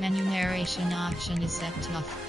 Menu narration option is set to off.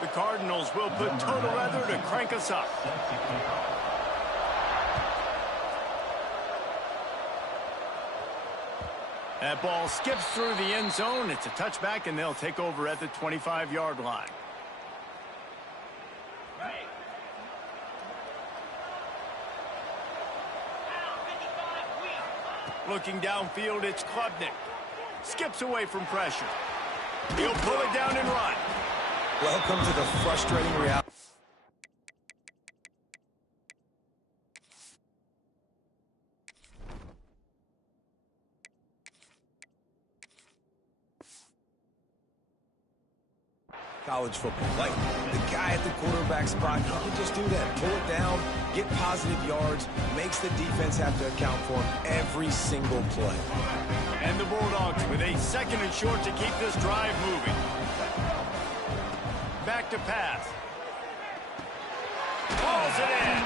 The Cardinals will put total leather to crank us up. That ball skips through the end zone. It's a touchback, and they'll take over at the 25-yard line. Looking downfield, it's Klubnik. Skips away from pressure. He'll pull it down and run. Welcome to the frustrating reality. College football. Like, the guy at the quarterback spot, he can just do that. Pull it down, get positive yards, makes the defense have to account for him every single play. And the Bulldogs with a second and short to keep this drive moving. Back to pass. Calls it in.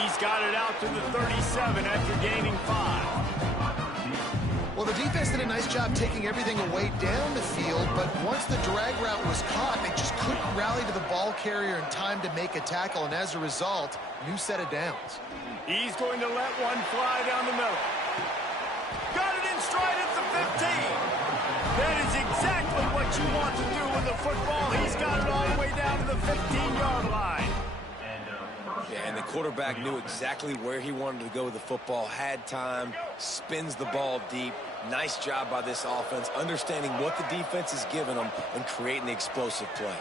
He's got it out to the 37 after gaining 5. Well, the defense did a nice job taking everything away down the field, but once the drag route was caught, they just couldn't rally to the ball carrier in time to make a tackle, and as a result, new set of downs. He's going to let one fly down the middle. Got it in stride at the 15. That is exactly what you want to do with the football. He's got it all the way down to the 15-yard line. Yeah, and the quarterback knew exactly where he wanted to go with the football, had time, spins the ball deep. Nice job by this offense, understanding what the defense is giving them and creating the explosive play.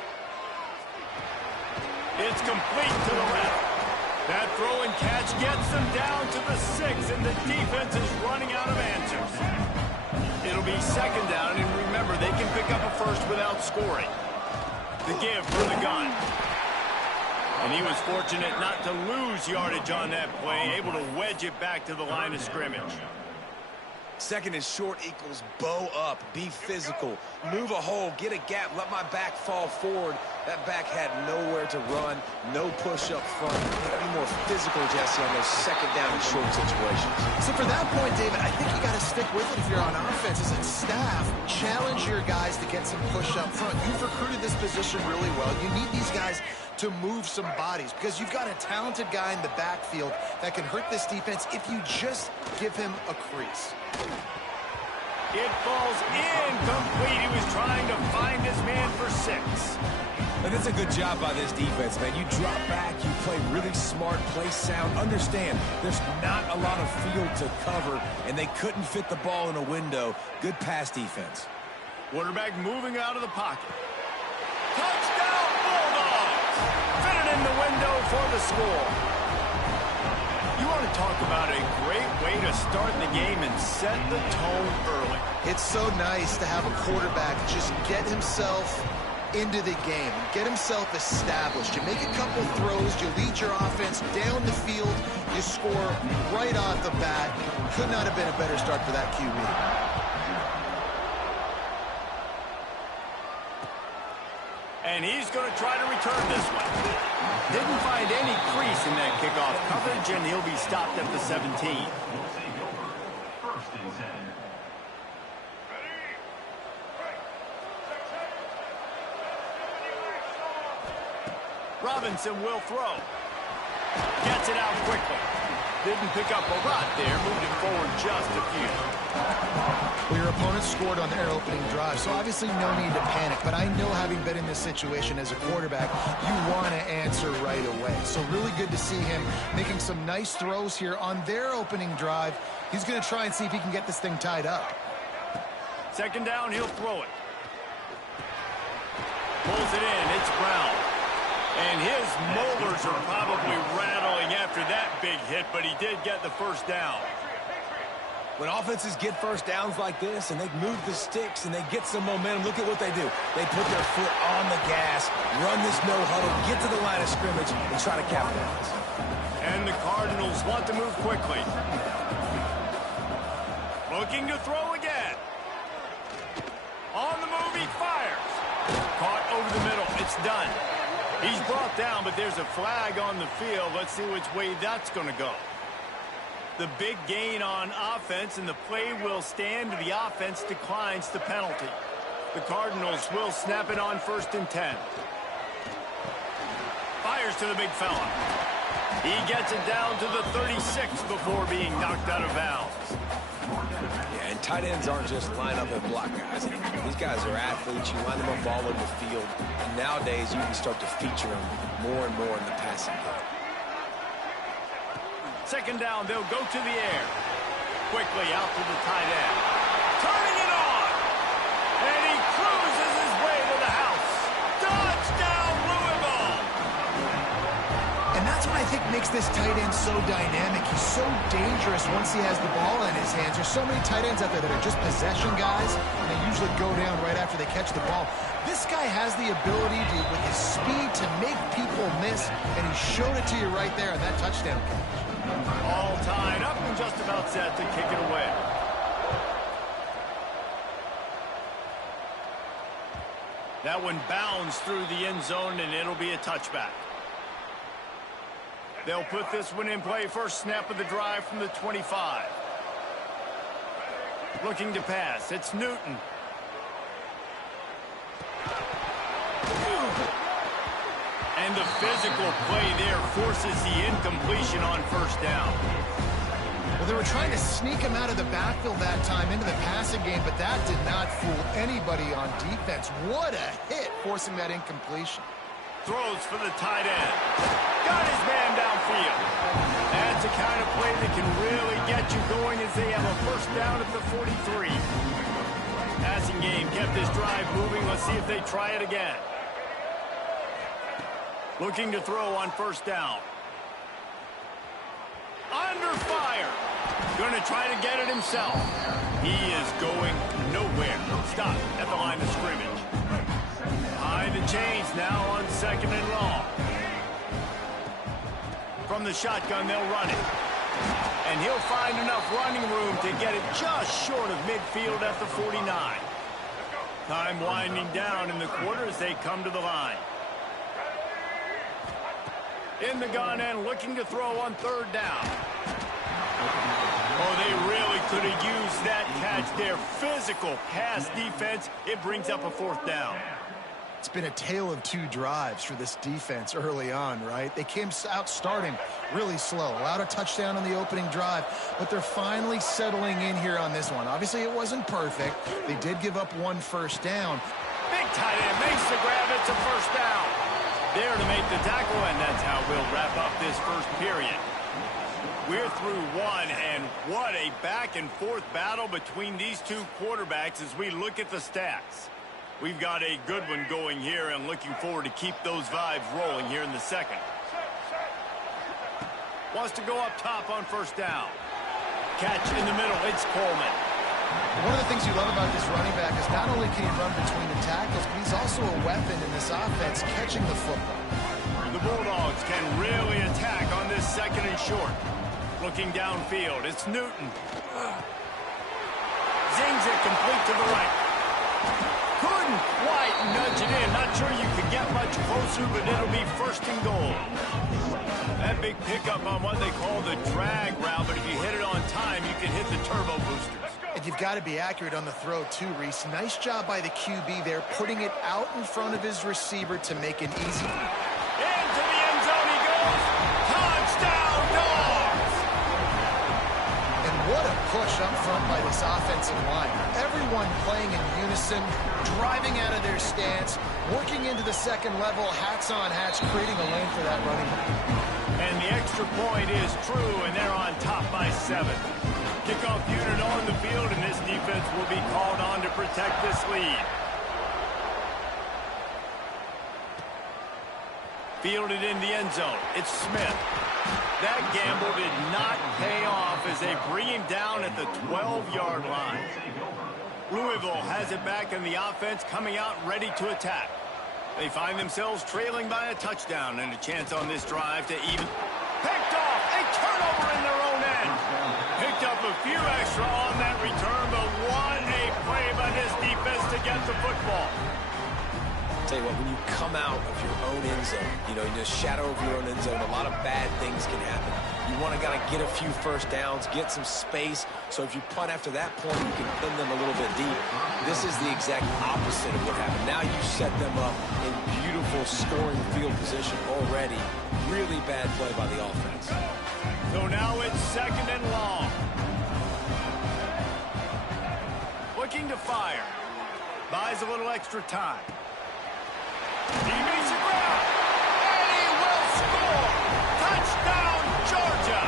It's complete to the left. That throw and catch gets them down to the 6, and the defense is running out of answers. It'll be second down, and remember, they can pick up a first without scoring. The give for the gun. And he was fortunate not to lose yardage on that play, able to wedge it back to the line of scrimmage. Second and short equals bow up, be physical, move a hole, get a gap, let my back fall forward. That back had nowhere to run, no push up front. Be more physical, Jesse, on those second down and short situations. So for that point, David, I think you got to stick with it if you're on offense. As a staff, challenge your guys to get some push up front. You've recruited this position really well. You need these guys to move some bodies because you've got a talented guy in the backfield that can hurt this defense if you just give him a crease. It falls incomplete. He was trying to find his man for 6. And it's a good job by this defense, man. You drop back, you play really smart, play sound. Understand, there's not a lot of field to cover, and they couldn't fit the ball in a window. Good pass defense. Quarterback moving out of the pocket. Touchdown, Bulldogs! Fit it in the window for the score. You want to talk about a great way to start the game and set the tone early. It's so nice to have a quarterback just get himself into the game, get himself established. You make a couple throws, you lead your offense down the field, you score right off the bat. Could not have been a better start for that QB. And he's going to try to return this one. Didn't find any crease in that kickoff coverage, and he'll be stopped at the 17. Robinson will throw. Gets it out quickly. Didn't pick up a lot there, moved it forward just a few. Well, your opponent scored on their opening drive, so obviously no need to panic. But I know, having been in this situation as a quarterback, you want to answer right away. So really good to see him making some nice throws here on their opening drive. He's going to try and see if he can get this thing tied up. Second down, he'll throw it. Pulls it in, it's Brown. And his molars are probably rattling after that big hit, but he did get the first down. When offenses get first downs like this and they move the sticks and they get some momentum, look at what they do. They put their foot on the gas, run this no huddle, get to the line of scrimmage, and try to capitalize. And the Cardinals want to move quickly. Looking to throw again. On the move, he fires. Caught over the middle. It's done. He's brought down, but there's a flag on the field. Let's see which way that's going to go. The big gain on offense, and the play will stand. The offense declines the penalty. The Cardinals will snap it on 1st and 10. Fires to the big fella. He gets it down to the 36 before being knocked out of bounds. Yeah, and tight ends aren't just line up and block guys. These guys are athletes. You line them up all over the field. And nowadays, you can start to feature them more and more in the passing game. Second down, they'll go to the air. Quickly out to the tight end. Turning it on. And he cruises his way to the house. Touchdown, Louisville. And that's what I think makes this tight end so dynamic. He's so dangerous once he has the ball in his hands. There's so many tight ends out there that are just possession guys, and they usually go down right after they catch the ball. This guy has the ability to, with his speed, to make people miss, and he showed it to you right there in that touchdown catch. All tied up and just about set to kick it away. That one bounds through the end zone, and it'll be a touchback. They'll put this one in play. First snap of the drive from the 25. Looking to pass. It's Newton. And the physical play there forces the incompletion on first down. Well, they were trying to sneak him out of the backfield that time into the passing game, but that did not fool anybody on defense. What a hit, forcing that incompletion. Throws for the tight end. Got his man downfield. get you going as they have a first down at the 43. Passing game kept this drive moving. Let's see if they try it again. Looking to throw on first down. Under fire. Going to try to get it himself. He is going nowhere. Stop at the line of scrimmage. Behind the chains now on second and long. From the shotgun, they'll run it. And he'll find enough running room to get it just short of midfield at the 49. Time winding down in the quarter as they come to the line. In the gun and looking to throw on third down. Oh, they really could have used that catch there. Physical pass defense. It brings up a fourth down. It's been a tale of two drives for this defense early on, right? They came out starting really slow, allowed a touchdown on the opening drive, but they're finally settling in here on this one. Obviously, it wasn't perfect. They did give up one first down. Big tight end makes the grab. It's a first down. There to make the tackle, and that's how we'll wrap up this first period. We're through one, and what a back-and-forth battle between these two quarterbacks as we look at the stats. We've got a good one going here and looking forward to keep those vibes rolling here in the second. Wants to go up top on first down. Catch in the middle. It's Coleman. One of the things you love about this running back is not only can he run between the tackles, but he's also a weapon in this offense catching the football. The Bulldogs can really attack on this second and short. Looking downfield, it's Newton. Zings it complete to the right. Couldn't quite nudge it in. Not sure you could get much closer, but it'll be first and goal. That big pickup on what they call the drag route, but if you hit it on time, you can hit the turbo boosters. And you've got to be accurate on the throw too, Reese. Nice job by the QB there, putting it out in front of his receiver to make it easy. Into the end zone he goes. Touchdown, Dogs! And what a push up front by this offensive line. Everyone playing in unison, driving out of their stance, working into the second level, hats on hats, creating a lane for that running back. And the extra point is true, and they're on top by 7. Kickoff unit on the field, and this defense will be called on to protect this lead. Fielded in the end zone. It's Smith. That gamble did not pay off as they bring him down at the 12-yard line. Louisville has it back in the offense, coming out ready to attack. They find themselves trailing by a touchdown and a chance on this drive to even. Picked off. A turnover in their own end. Picked up a few extra on that return, but what a play by this defense to get the football. Tell you what, when you come out of your own end zone, you know, in the shadow of your own end zone, a lot of bad things can happen. You want to get a few first downs, get some space, so if you punt after that point, you can pin them a little bit deep. This is the exact opposite of what happened. Now you set them up in beautiful scoring field position already. Really bad play by the offense. So now it's second and long. Looking to fire. Buys a little extra time. He makes the grab, and he will score. Touchdown, Georgia.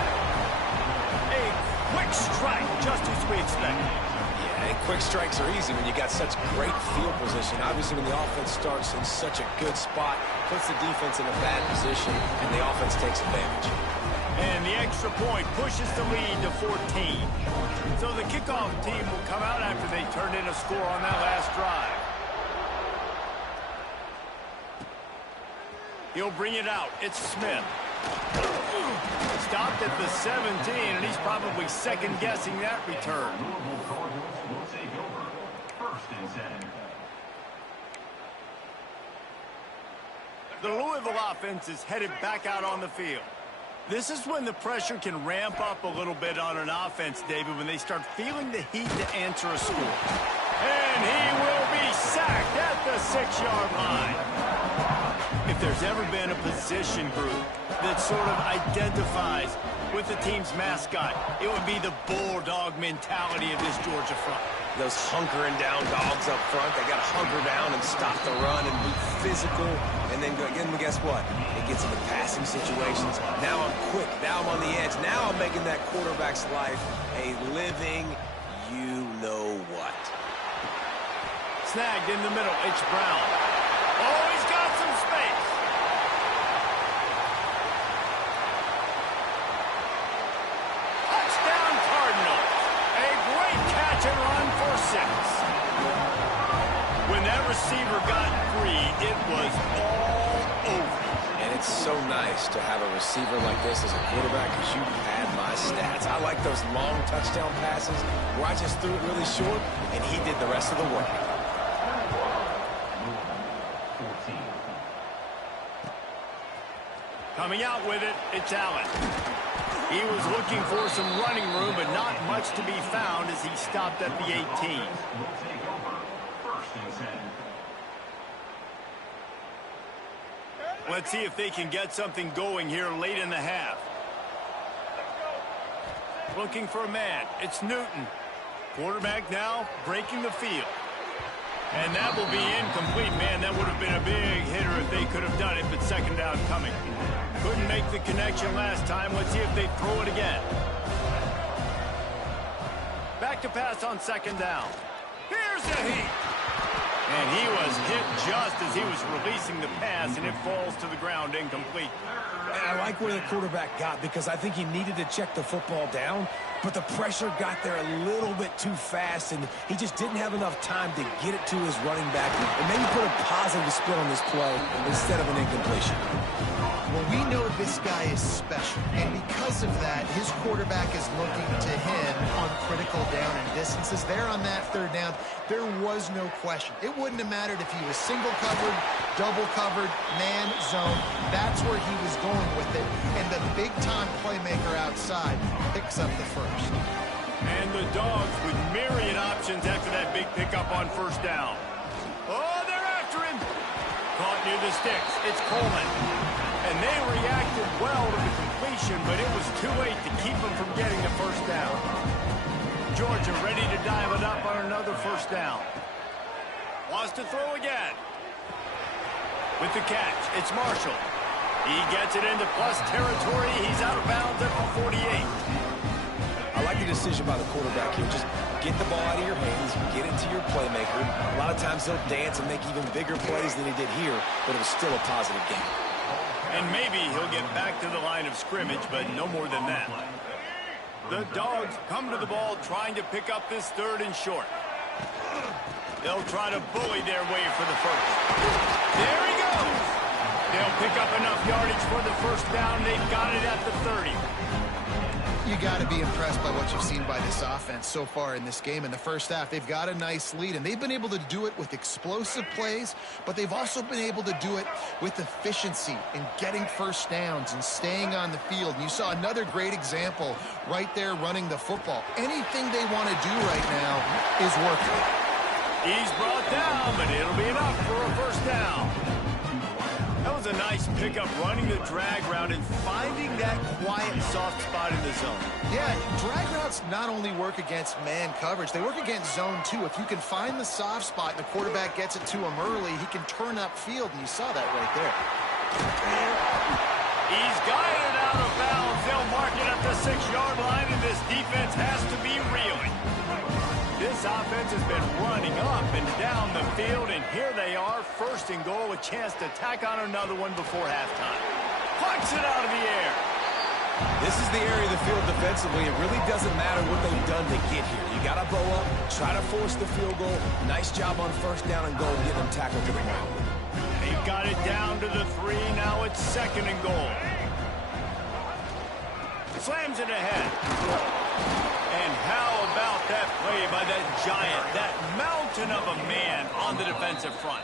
A quick strike, just as we expected. Yeah, and quick strikes are easy when you got such great field position. Obviously, when the offense starts in such a good spot, puts the defense in a bad position, and the offense takes advantage. And the extra point pushes the lead to 14. So the kickoff team will come out after they turn in a score on that last drive. He'll bring it out. It's Smith. Stopped at the 17, and he's probably second-guessing that return. The Louisville offense is headed back out on the field. This is when the pressure can ramp up a little bit on an offense, David, when they start feeling the heat to answer a score. And he will be sacked at the 6-yard line. If there's ever been a position group that sort of identifies with the team's mascot, it would be the bulldog mentality of this Georgia front. Those hunkering down dogs up front, they got to hunker down and stop the run and be physical. And then again, guess what? It gets into passing situations. Now I'm quick. Now I'm on the edge. Now I'm making that quarterback's life a living you-know-what. Snagged in the middle. It's Brown. Oh, he's got some space. Touchdown Cardinals. A great catch and run for 6. When that receiver got free, it was all over. And it's so nice to have a receiver like this as a quarterback because you had my stats. I like those long touchdown passes where I just threw it really short and he did the rest of the work. Coming out with it, it's Allen. He was looking for some running room, but not much to be found as he stopped at the 18. Let's see if they can get something going here late in the half. Looking for a man. It's Newton. Quarterback now breaking the field. And that will be incomplete. Man, that would have been a big hitter if they could have done it, but second down coming. Couldn't make the connection last time. Let's see if they throw it again. Back to pass on second down. Here's the heat. And he was hit just as he was releasing the pass, and it falls to the ground incomplete. And I like where the quarterback got because I think he needed to check the football down, but the pressure got there a little bit too fast, and he just didn't have enough time to get it to his running back and maybe put a positive spin on this play instead of an incompletion. Well, we know this guy is special, and because of that, his quarterback is looking to him on critical down and distances. There on that third down, there was no question. It wouldn't have mattered if he was single covered, double covered, man, zone. That's where he was going with it, and the big-time playmaker outside picks up the first. And the Dogs with myriad options after that big pickup on first down. Oh, they're after him. Caught near the sticks. It's Coleman. And they reacted well to the completion, but it was too late to keep them from getting the first down. Georgia ready to dial it up on another first down. Wants to throw again. With the catch, it's Marshall. He gets it into plus territory. He's out of bounds at the 48. I like the decision by the quarterback here. Just get the ball out of your hands, get it to your playmaker. A lot of times he'll dance and make even bigger plays than he did here, but it was still a positive game. And maybe he'll get back to the line of scrimmage, but no more than that. The Dogs come to the ball trying to pick up this third and short. They'll try to bully their way for the first. There he goes. They'll pick up enough yardage for the first down. They've got it at the 30. You got to be impressed by what you've seen by this offense so far in this game. In the first half, they've got a nice lead, and they've been able to do it with explosive plays, but they've also been able to do it with efficiency and getting first downs and staying on the field. And you saw another great example right there running the football. Anything they want to do right now is working. He's brought down, but it'll be enough for a first down. That was a nice pickup, running the drag route and finding that quiet, soft spot in the zone. Yeah, drag routes not only work against man coverage, they work against zone too. If you can find the soft spot and the quarterback gets it to him early, he can turn upfield, and you saw that right there. He's got it out of bounds. They'll mark it at the 6-yard line, and this defense has to be reeling. This offense has been running up and down the field, and here they are, first and goal, a chance to tack on another one before halftime. Plucks it out of the air. This is the area of the field defensively. It really doesn't matter what they've done to get here. You got to bow up, try to force the field goal. Nice job on first down and goal, get them tackled to the ground. They've got it down to the 3. Now it's second and goal. Slams it ahead. And how about that play by that giant, that mountain of a man on the defensive front?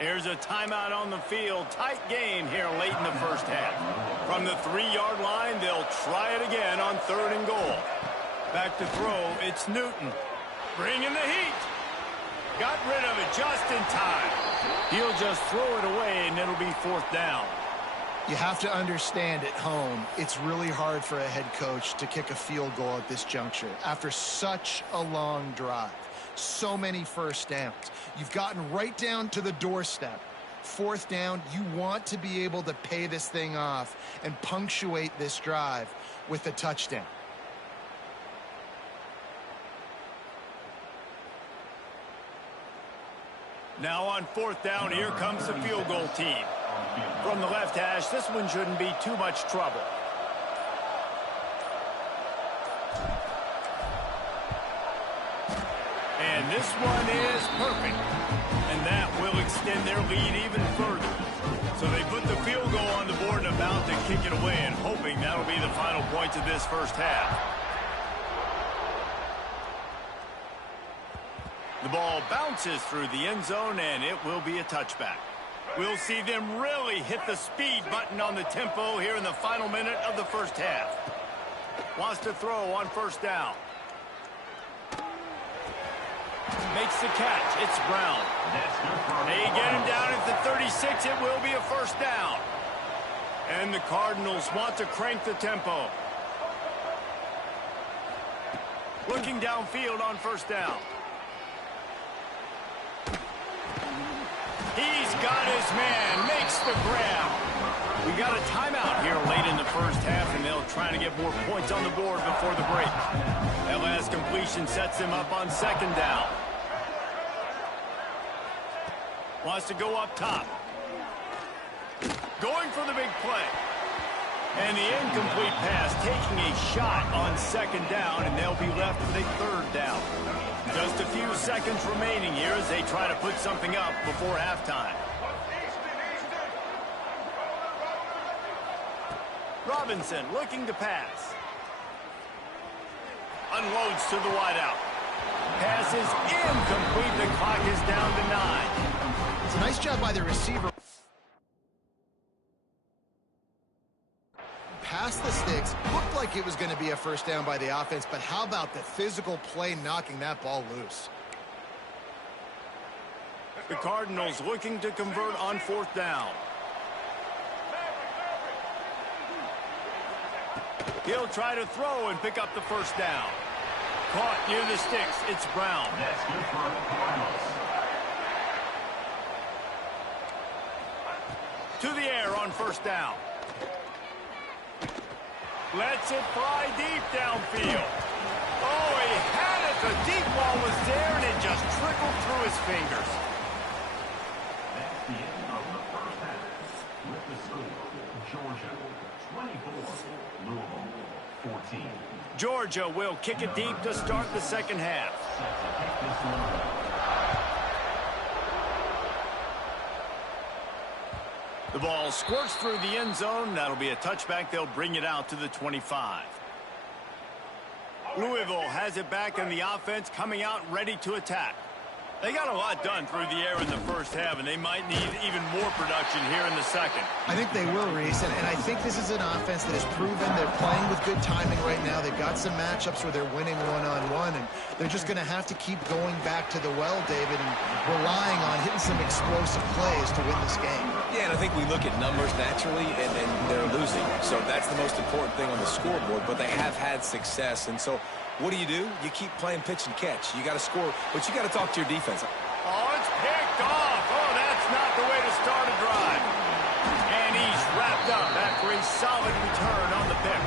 Here's a timeout on the field. Tight game here late in the first half. From the 3-yard line, they'll try it again on third and goal. Back to throw, it's Newton. Bringing the heat. Got rid of it just in time. He'll just throw it away, and it'll be 4th down. You have to understand at home, it's really hard for a head coach to kick a field goal at this juncture after such a long drive. So many first downs. You've gotten right down to the doorstep. 4th down, you want to be able to pay this thing off and punctuate this drive with a touchdown. Now on 4th down, here comes the field goal team. From the left hash, this one shouldn't be too much trouble. And this one is perfect. And that will extend their lead even further. So they put the field goal on the board and about to kick it away, and hoping that'll be the final points of this first half. The ball bounces through the end zone, and it will be a touchback. We'll see them really hit the speed button on the tempo here in the final minute of the first half. Wants to throw on 1st down. Makes the catch. It's Brown. They get him down at the 36. It will be a 1st down. And the Cardinals want to crank the tempo. Looking downfield on 1st down. He's got his man. Makes the grab. We got a timeout here late in the first half, and they'll try to get more points on the board before the break. That last completion sets him up on 2nd down. Wants to go up top. Going for the big play. And the incomplete pass, taking a shot on 2nd down, and they'll be left with a 3rd down. Just a few seconds remaining here as they try to put something up before halftime. Robinson looking to pass. Unloads to the wideout. Pass is incomplete. The clock is down to 9. It's a nice job by the receiver. Past the sticks, looked like it was going to be a 1st down by the offense, but how about the physical play knocking that ball loose? The Cardinals looking to convert on 4th down. He'll try to throw and pick up the 1st down. Caught near the sticks. It's Brown. To the air on 1st down. Lets it fly deep downfield. Oh, he had it. The deep ball was there, and it just trickled through his fingers. That's the end of the first half. With the score, Georgia 24, Louisville 14. Georgia will kick it deep to start the 2nd half. The ball squirts through the end zone. That'll be a touchback. They'll bring it out to the 25. Louisville has it back in the offense, coming out ready to attack. They got a lot done through the air in the first half, and they might need even more production here in the second. I think they will, Reese, and I think this is an offense that has proven they're playing with good timing right now. They've got some matchups where they're winning one-on-one, and they're just going to have to keep going back to the well, David, and relying on hitting some explosive plays to win this game. Yeah, and I think we look at numbers naturally, and they're losing. So that's the most important thing on the scoreboard, but they have had success, and so what do? You keep playing pitch and catch. You got to score, but you got to talk to your defense. Oh, it's picked off. Oh, that's not the way to start a drive. And he's wrapped up after a solid return on the pick.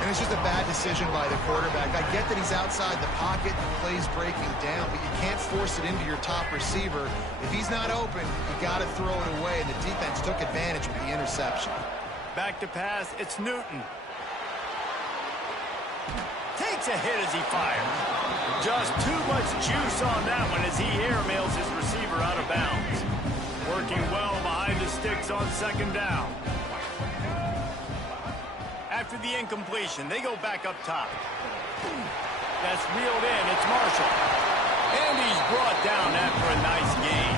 And it's just a bad decision by the quarterback. I get that he's outside the pocket, the play's breaking down, but you can't force it into your top receiver. If he's not open, you got to throw it away, and the defense took advantage with the interception. Back to pass, it's Newton. Takes a hit as he fires. Just too much juice on that one as he airmails his receiver out of bounds. Working well behind the sticks on 2nd down. After the incompletion, they go back up top. That's reeled in. It's Marshall. And he's brought down after a nice gain.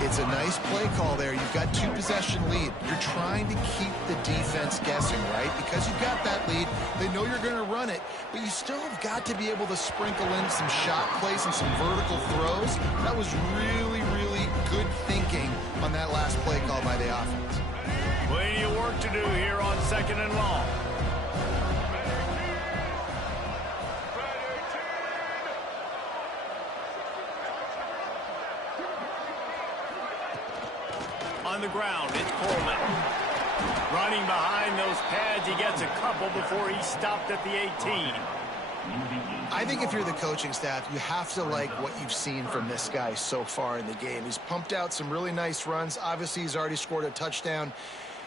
It's a nice play call there. You've got 2-possession lead. You're trying to keep the defense guessing, right? Because you've got that lead. They know you're going to run it, but you still have got to be able to sprinkle in some shot plays and some vertical throws. That was really good thinking on that last play call by the offense. Plenty of work to do here on 2nd and long. On the ground, it's Coleman. Running behind those pads, he gets a couple before he stopped at the 18. I think if you're the coaching staff, you have to like what you've seen from this guy so far in the game. He's pumped out some really nice runs. Obviously, he's already scored a touchdown.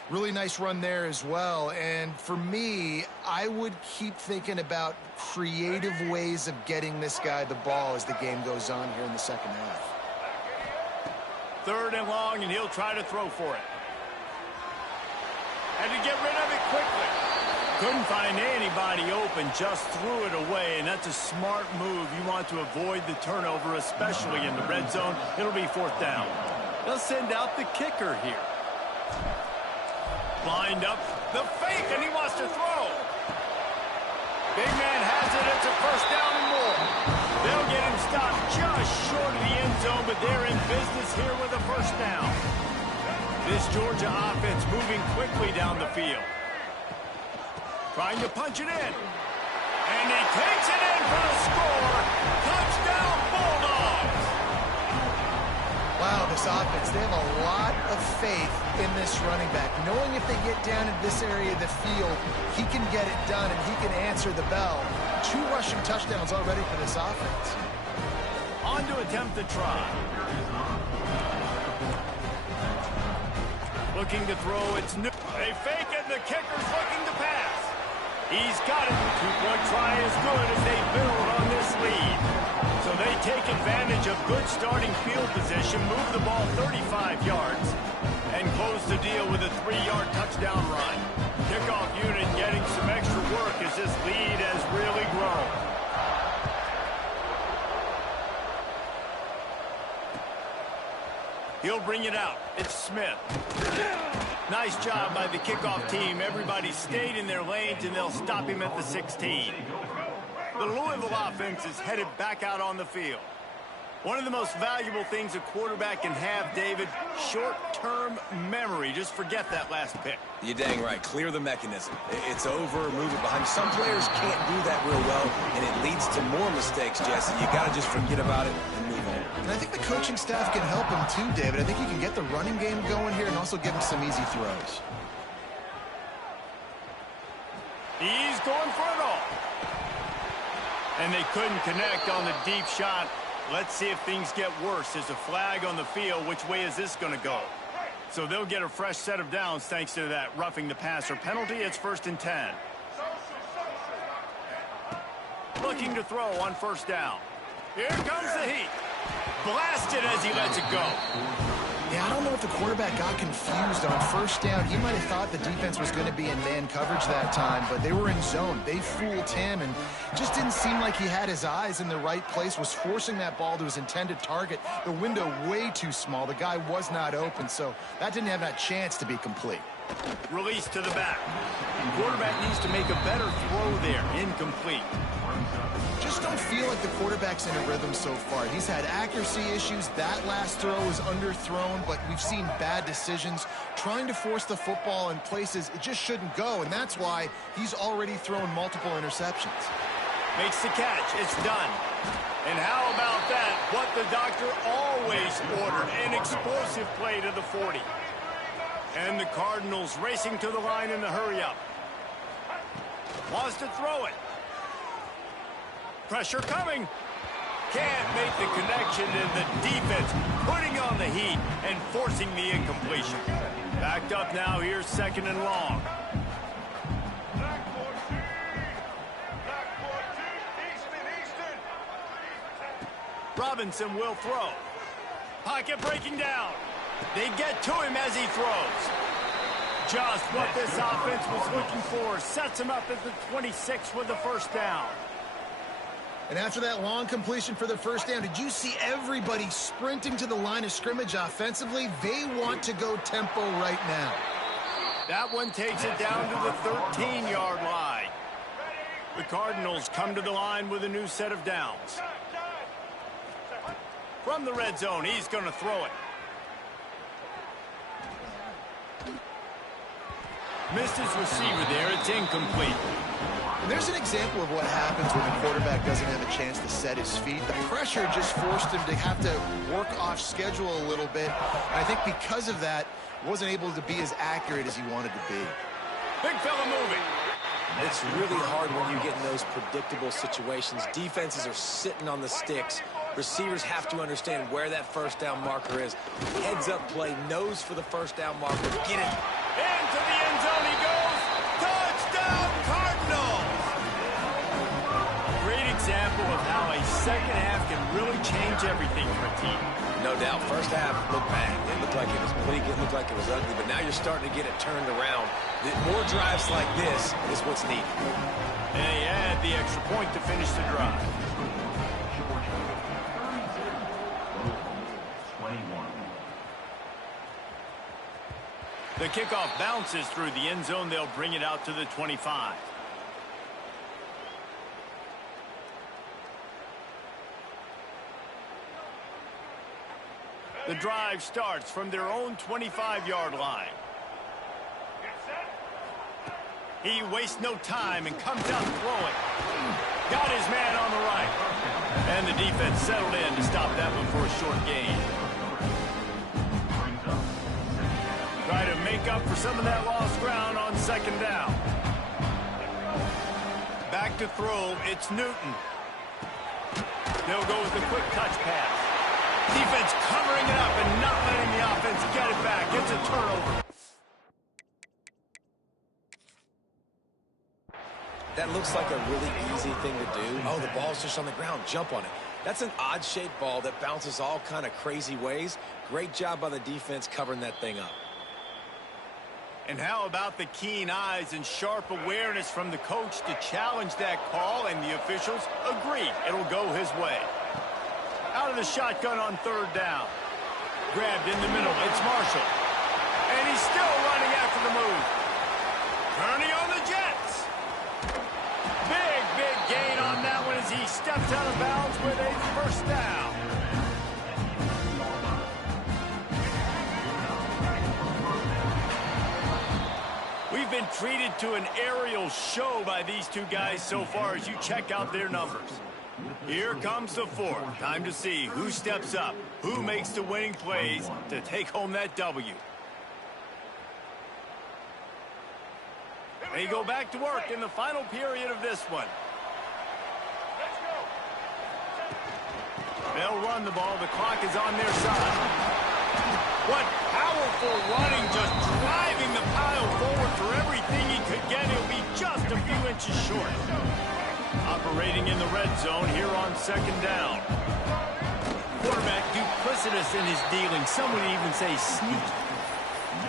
Really nice run there as well. And for me, I would keep thinking about creative ways of getting this guy the ball as the game goes on here in the second half. 3rd and long, and he'll try to throw for it. Had to get rid of it quickly. Couldn't find anybody open, just threw it away, and that's a smart move. You want to avoid the turnover, especially in the red zone. It'll be 4th down. They'll send out the kicker here. Lined up, the fake, and he wants to throw. Big man has it, it's a 1st down and more. They'll get him stopped just short of the end zone, but they're in business here with a 1st down. This Georgia offense moving quickly down the field. Trying to punch it in. And he takes it in for the score. Touchdown, Bulldogs! Wow, this offense, they have a lot of faith in this running back. Knowing if they get down in this area of the field, he can get it done and he can answer the bell. 2 rushing touchdowns already for this offense. On to attempt the try. Looking to throw, it's new. They fake it, and the kicker's looking to pass. He's got it. 2-point try is good as they build on this lead. So they take advantage of good starting field position, move the ball 35 yards, and close the deal with a 3-yard touchdown run. Kickoff unit getting some extra work as this lead has really grown. He'll bring it out. It's Smith. Nice job by the kickoff team. Everybody stayed in their lanes, and they'll stop him at the 16. The Louisville offense is headed back out on the field. One of the most valuable things a quarterback can have, David, short-term memory. Just forget that last pick. You're dang right. Clear the mechanism. It's over, move it behind. Some players can't do that real well, and it leads to more mistakes, Jesse. You got to just forget about it and move on. And I think the coaching staff can help him too, David. I think he can get the running game going here and also give him some easy throws. He's going for it all. And they couldn't connect on the deep shot. Let's see if things get worse. There's a flag on the field. Which way is this going to go? So they'll get a fresh set of downs thanks to that roughing the passer penalty. It's 1st and 10. Looking to throw on 1st down. Here comes the heat. Blasted as he lets it go. Yeah, I don't know if the quarterback got confused on 1st down. He might have thought the defense was going to be in man coverage that time, but they were in zone. They fooled him and just didn't seem like he had his eyes in the right place, was forcing that ball to his intended target. The window way too small. The guy was not open, so that didn't have that chance to be complete. Release to the back. Quarterback needs to make a better throw there. Incomplete. Just don't feel like the quarterback's in a rhythm so far. He's had accuracy issues. That last throw was underthrown, but we've seen bad decisions. Trying to force the football in places it just shouldn't go, and that's why he's already thrown multiple interceptions. Makes the catch. It's done. And how about that? What the doctor always ordered. An explosive play to the 40. And the Cardinals racing to the line in the hurry-up. Wants to throw it. Pressure coming. Can't make the connection, and the defense putting on the heat and forcing the incompletion. Backed up now. Here's 2nd and long. Robinson will throw. Pocket breaking down. They get to him as he throws. Just what this offense was looking for. Sets him up at the 26 with the 1st down. And after that long completion for the 1st down, did you see everybody sprinting to the line of scrimmage offensively? They want to go tempo right now. That one takes it down to the 13-yard line. The Cardinals come to the line with a new set of downs. From the red zone, he's going to throw it. Missed his receiver there. It's incomplete. And there's an example of what happens when the quarterback doesn't have a chance to set his feet. The pressure just forced him to have to work off schedule a little bit. And I think because of that, wasn't able to be as accurate as he wanted to be. Big fella moving. It's really hard when you get in those predictable situations. Defenses are sitting on the sticks. Receivers have to understand where that first down marker is. Heads up play, nose for the first down marker. Get it. Into the end zone he goes. Touchdown, Cardinals! Great example of how a second half can really change everything for a team. No doubt. First half looked bad. It looked like it was bleak. It looked like it was ugly. But now you're starting to get it turned around. More drives like this is what's needed. And he had the extra point to finish the drive. The kickoff bounces through the end zone. They'll bring it out to the 25. The drive starts from their own 25-yard line. He wastes no time and comes out throwing. Got his man on the right. And the defense settled in to stop that one for a short gain. Try to make up for some of that lost ground on second down. Back to throw, it's Newton. They'll go with a quick touch pass. Defense covering it up and not letting the offense get it back. It's a turnover. That looks like a really easy thing to do. Oh, the ball's just on the ground. Jump on it. That's an odd-shaped ball that bounces all kind of crazy ways. Great job by the defense covering that thing up. And how about the keen eyes and sharp awareness from the coach to challenge that call, and the officials agree it'll go his way. Out of the shotgun on third down. Grabbed in the middle. It's Marshall. And he's still running after the move. Turning on the Jets. Big gain on that one as he steps out of bounds with a first down. We've been treated to an aerial show by these two guys so far as you check out their numbers. Here comes the fourth. Time to see who steps up, who makes the winning plays to take home that W. They go back to work in the final period of this one. They'll run the ball. The clock is on their side. What powerful running, just driving the pile forward for everything he could get. He'll be just a few inches short. Operating in the red zone here on second down. Quarterback duplicitous in his dealing. Some would even say sneaky.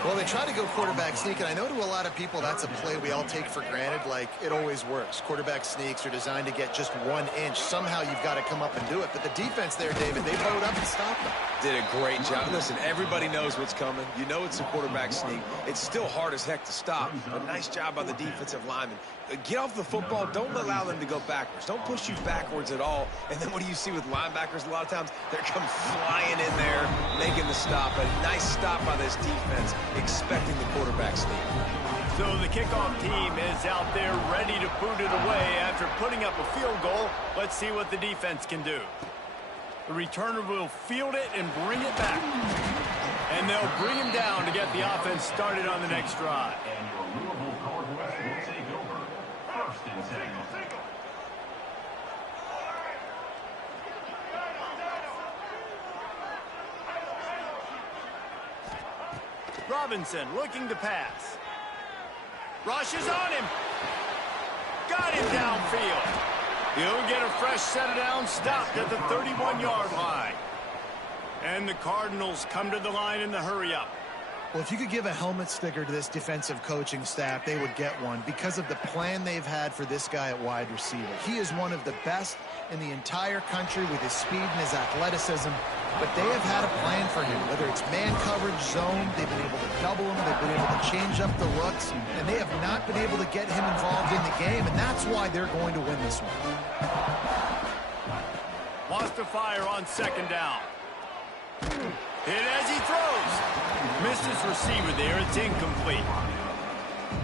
Well, they try to go quarterback sneak, and I know to a lot of people that's a play we all take for granted, like it always works. Quarterback sneaks are designed to get just 1 inch. Somehow you've got to come up and do it. But the defense there, David, they bowed up and stopped them. Did a great job. Listen, everybody knows what's coming. You know it's a quarterback sneak. It's still hard as heck to stop, but nice job by the defensive lineman. Get off the football. Don't allow them to go backwards. Don't push you backwards at all. And then what do you see with linebackers? A lot of times they're come flying in there, making the stop. A nice stop by this defense, expecting the quarterback sneak. So the kickoff team is out there ready to boot it away after putting up a field goal. Let's see what the defense can do. The returner will field it and bring it back. And they'll bring him down to get the offense started on the next drive. And your Louisville Cardinals will take over. First and 10. Robinson looking to pass. Rushes on him. Got him downfield. He'll get a fresh set of downs, stopped at the 31-yard line. And the Cardinals come to the line in the hurry-up. Well, if you could give a helmet sticker to this defensive coaching staff, they would get one because of the plan they've had for this guy at wide receiver. He is one of the best in the entire country with his speed and his athleticism, but they have had a plan for him, whether it's man coverage, zone, they've been able to double him, they've been able to change up the looks, and they have not been able to get him involved in the game, and that's why they're going to win this one. Wants to fire on second down. Hit as he throws. Missed his receiver there. It's incomplete.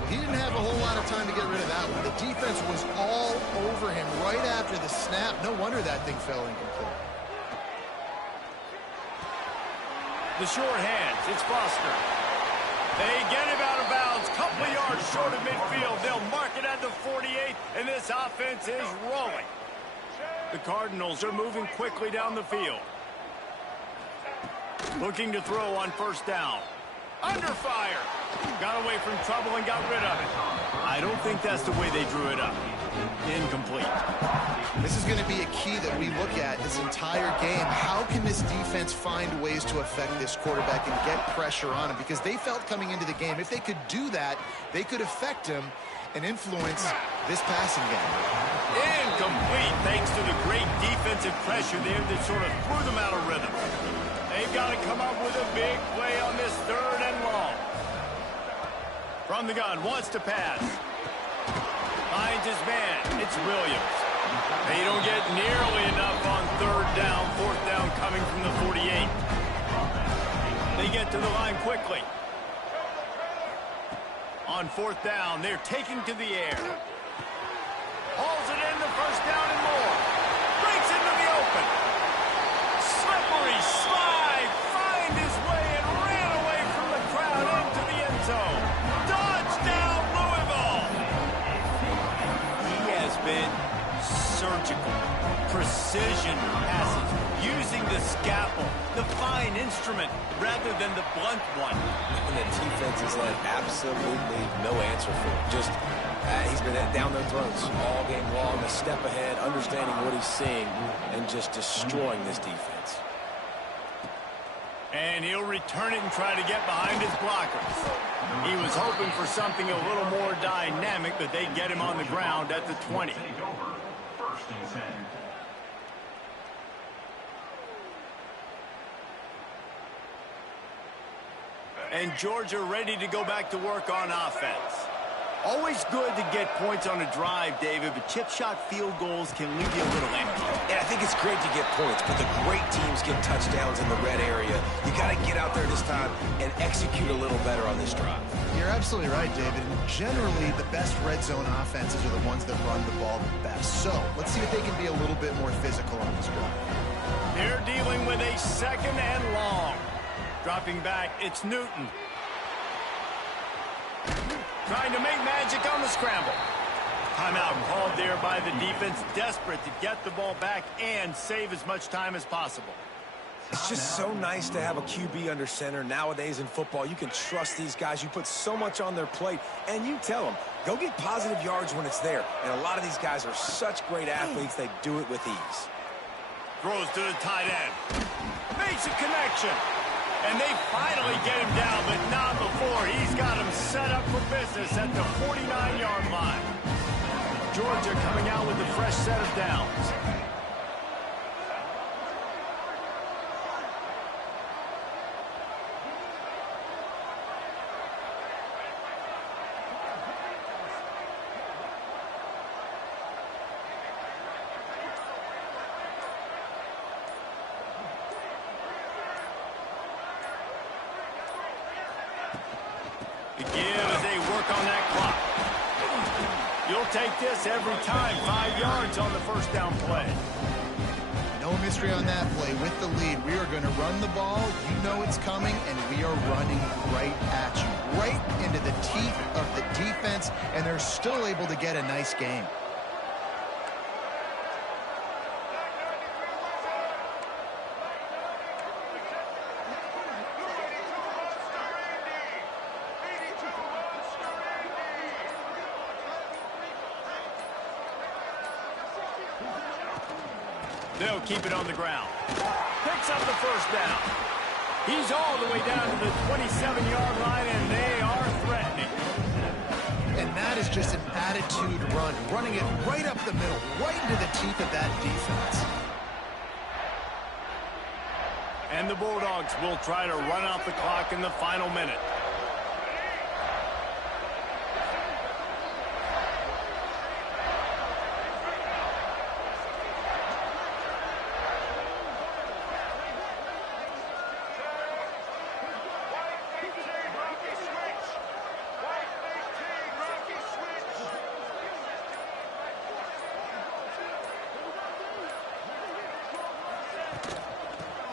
Well, he didn't have a whole lot of time to get rid of that one. The defense was all over him right after the snap. No wonder that thing fell incomplete. The short hands. It's Foster. They get him out of bounds. Couple of yards short of midfield. They'll mark it at the 48, and this offense is rolling. The Cardinals are moving quickly down the field. Looking to throw on first down. Under fire. Got away from trouble and got rid of it. I don't think that's the way they drew it up. Incomplete. This is going to be a key that we look at this entire game. How can this defense find ways to affect this quarterback and get pressure on him? Because they felt coming into the game, if they could do that, they could affect him and influence this passing game. Incomplete, thanks to the great defensive pressure there that sort of threw them out of rhythm. They've got to come up with a big play on this 3rd and long. From the gun, wants to pass. Finds his man. It's Williams. They don't get nearly enough on 3rd down, 4th down coming from the 48. They get to the line quickly. On 4th down, they're taking to the air. Hauls it in, the 1st down and more. Breaks into the open. Slippery slide. Find his way and ran away from the crowd into the end zone. Touchdown, Louisville. He has been surgical. Precision passes. Using the scalpel, the fine instrument, rather than the blunt one. And the defense has had absolutely no answer for him. Just, he's been down their throats all game long, a step ahead, understanding what he's seeing, and just destroying this defense. And he'll return it and try to get behind his blockers. He was hoping for something a little more dynamic, but they get him on the ground at the 20. Take over. 1st and 10. And Georgia ready to go back to work on offense. Always good to get points on a drive, David, but chip shot field goals can leave you a little empty. And I think it's great to get points, but the great teams get touchdowns in the red area. You got to get out there this time and execute a little better on this drive. You're absolutely right, David. And generally, the best red zone offenses are the ones that run the ball the best. So let's see if they can be a little bit more physical on this drive. They're dealing with a 2nd and long. Dropping back, it's Newton. Trying to make magic on the scramble. Timeout called there by the defense, desperate to get the ball back and save as much time as possible. It's just so nice to have a QB under center. Nowadays in football, you can trust these guys. You put so much on their plate, and you tell them, go get positive yards when it's there. And a lot of these guys are such great athletes, they do it with ease. Throws to the tight end. Makes a connection. And they finally get him down, but not before. He's got him set up for business at the 49-yard line. Georgia coming out with a fresh set of downs. The give as they work on that clock. You'll take this every time. 5 yards on the 1st down play. No mystery on that play. With the lead, we are going to run the ball. You know it's coming, and we are running right at you. Right into the teeth of the defense, and they're still able to get a nice game. They'll keep it on the ground. Picks up the 1st down. He's all the way down to the 27-yard line, and they are threatening. And that is just an attitude run, running it right up the middle, right into the teeth of that defense. And the Bulldogs will try to run out the clock in the final minute.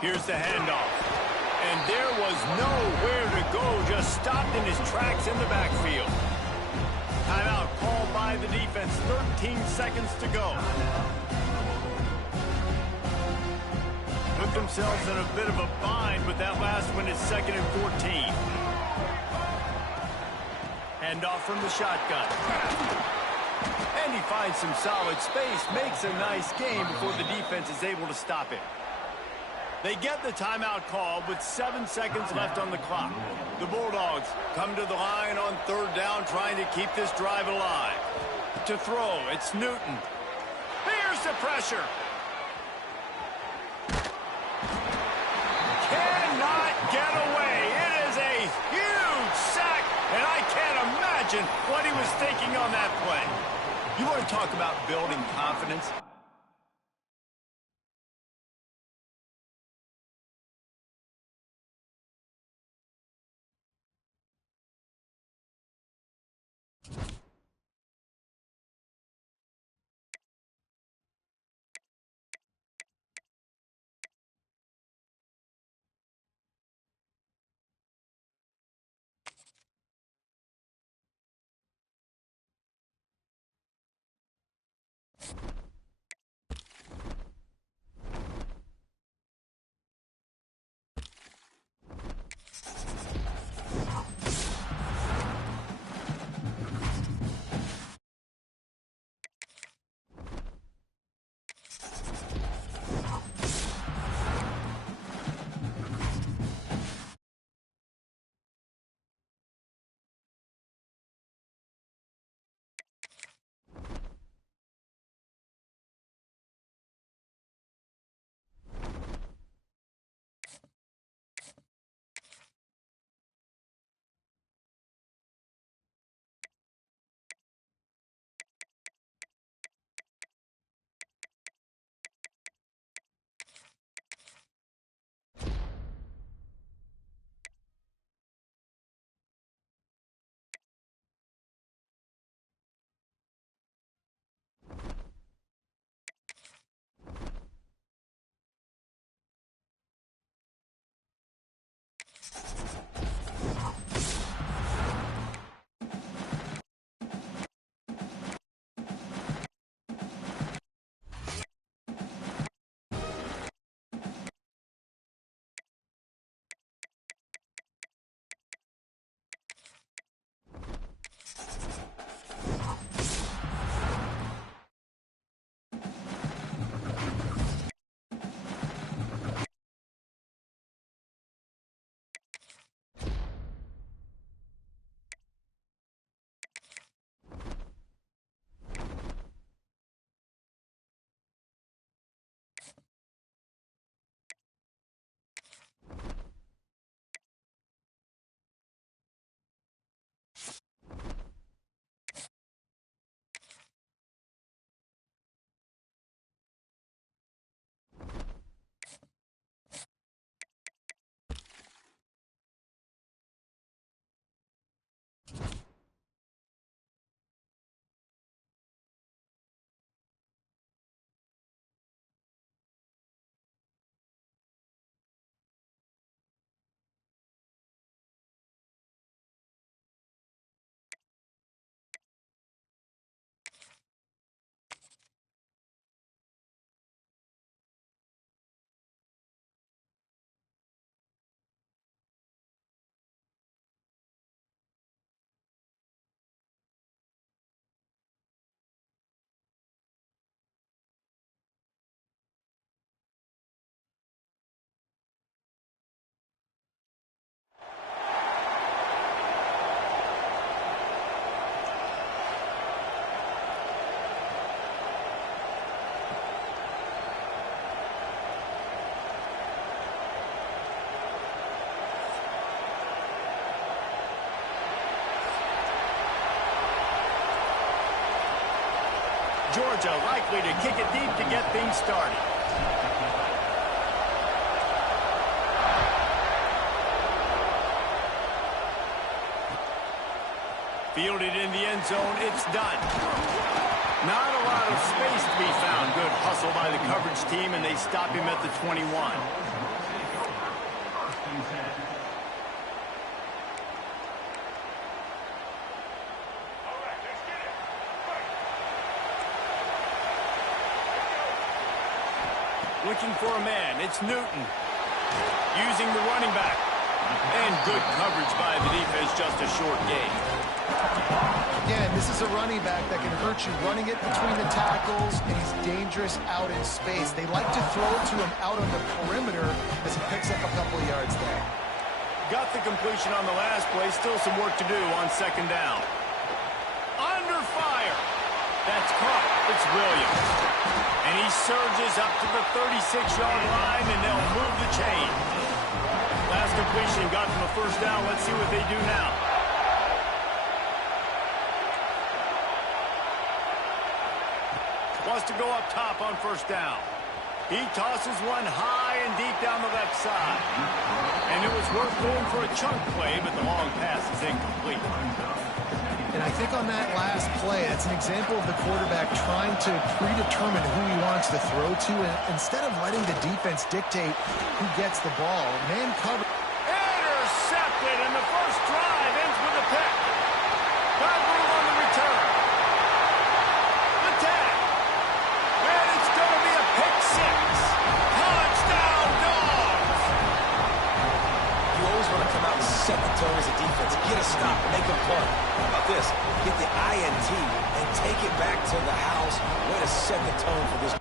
Here's the handoff. And there was nowhere to go, just stopped in his tracks in the backfield. Timeout called by the defense, 13 seconds to go. Put themselves in a bit of a bind, but that last one is 2nd and 14. Handoff from the shotgun. And he finds some solid space, makes a nice game before the defense is able to stop him. They get the timeout call with 7 seconds left on the clock. The Bulldogs come to the line on 3rd down, trying to keep this drive alive. To throw, it's Newton. Here's the pressure. Cannot get away. It is a huge sack, and I can't imagine what he was thinking on that play. You want to talk about building confidence? Georgia likely to kick it deep to get things started. Fielded in the end zone, it's done. Not a lot of space to be found. Good hustle by the coverage team, and they stop him at the 21. Looking for a man. It's Newton. Using the running back. And good coverage by the defense, just a short gain. Again, this is a running back that can hurt you running it between the tackles, and he's dangerous out in space. They like to throw it to him out on the perimeter as he picks up a couple of yards there. Got the completion on the last play. Still some work to do on second down. Under fire. That's caught. It's Williams. And he surges up to the 36-yard line, and they'll move the chain. Last completion got them a first down. Let's see what they do now. Wants to go up top on first down. He tosses one high and deep down the left side. And it was worth going for a chunk play, but the long pass is incomplete. And I think on that last play, that's an example of the quarterback trying to predetermine who he wants to throw to, and instead of letting the defense dictate who gets the ball. Man cover. Intercepted, and the first drive ends with a pick. Got room on the return. The tag. And it's going to be a pick six. Touchdown, Dogs! You always want to come out and set the tone as a defense. Get a stop, make a punt. How about this? Get the INT and take it back to the house. Way to set the tone for this.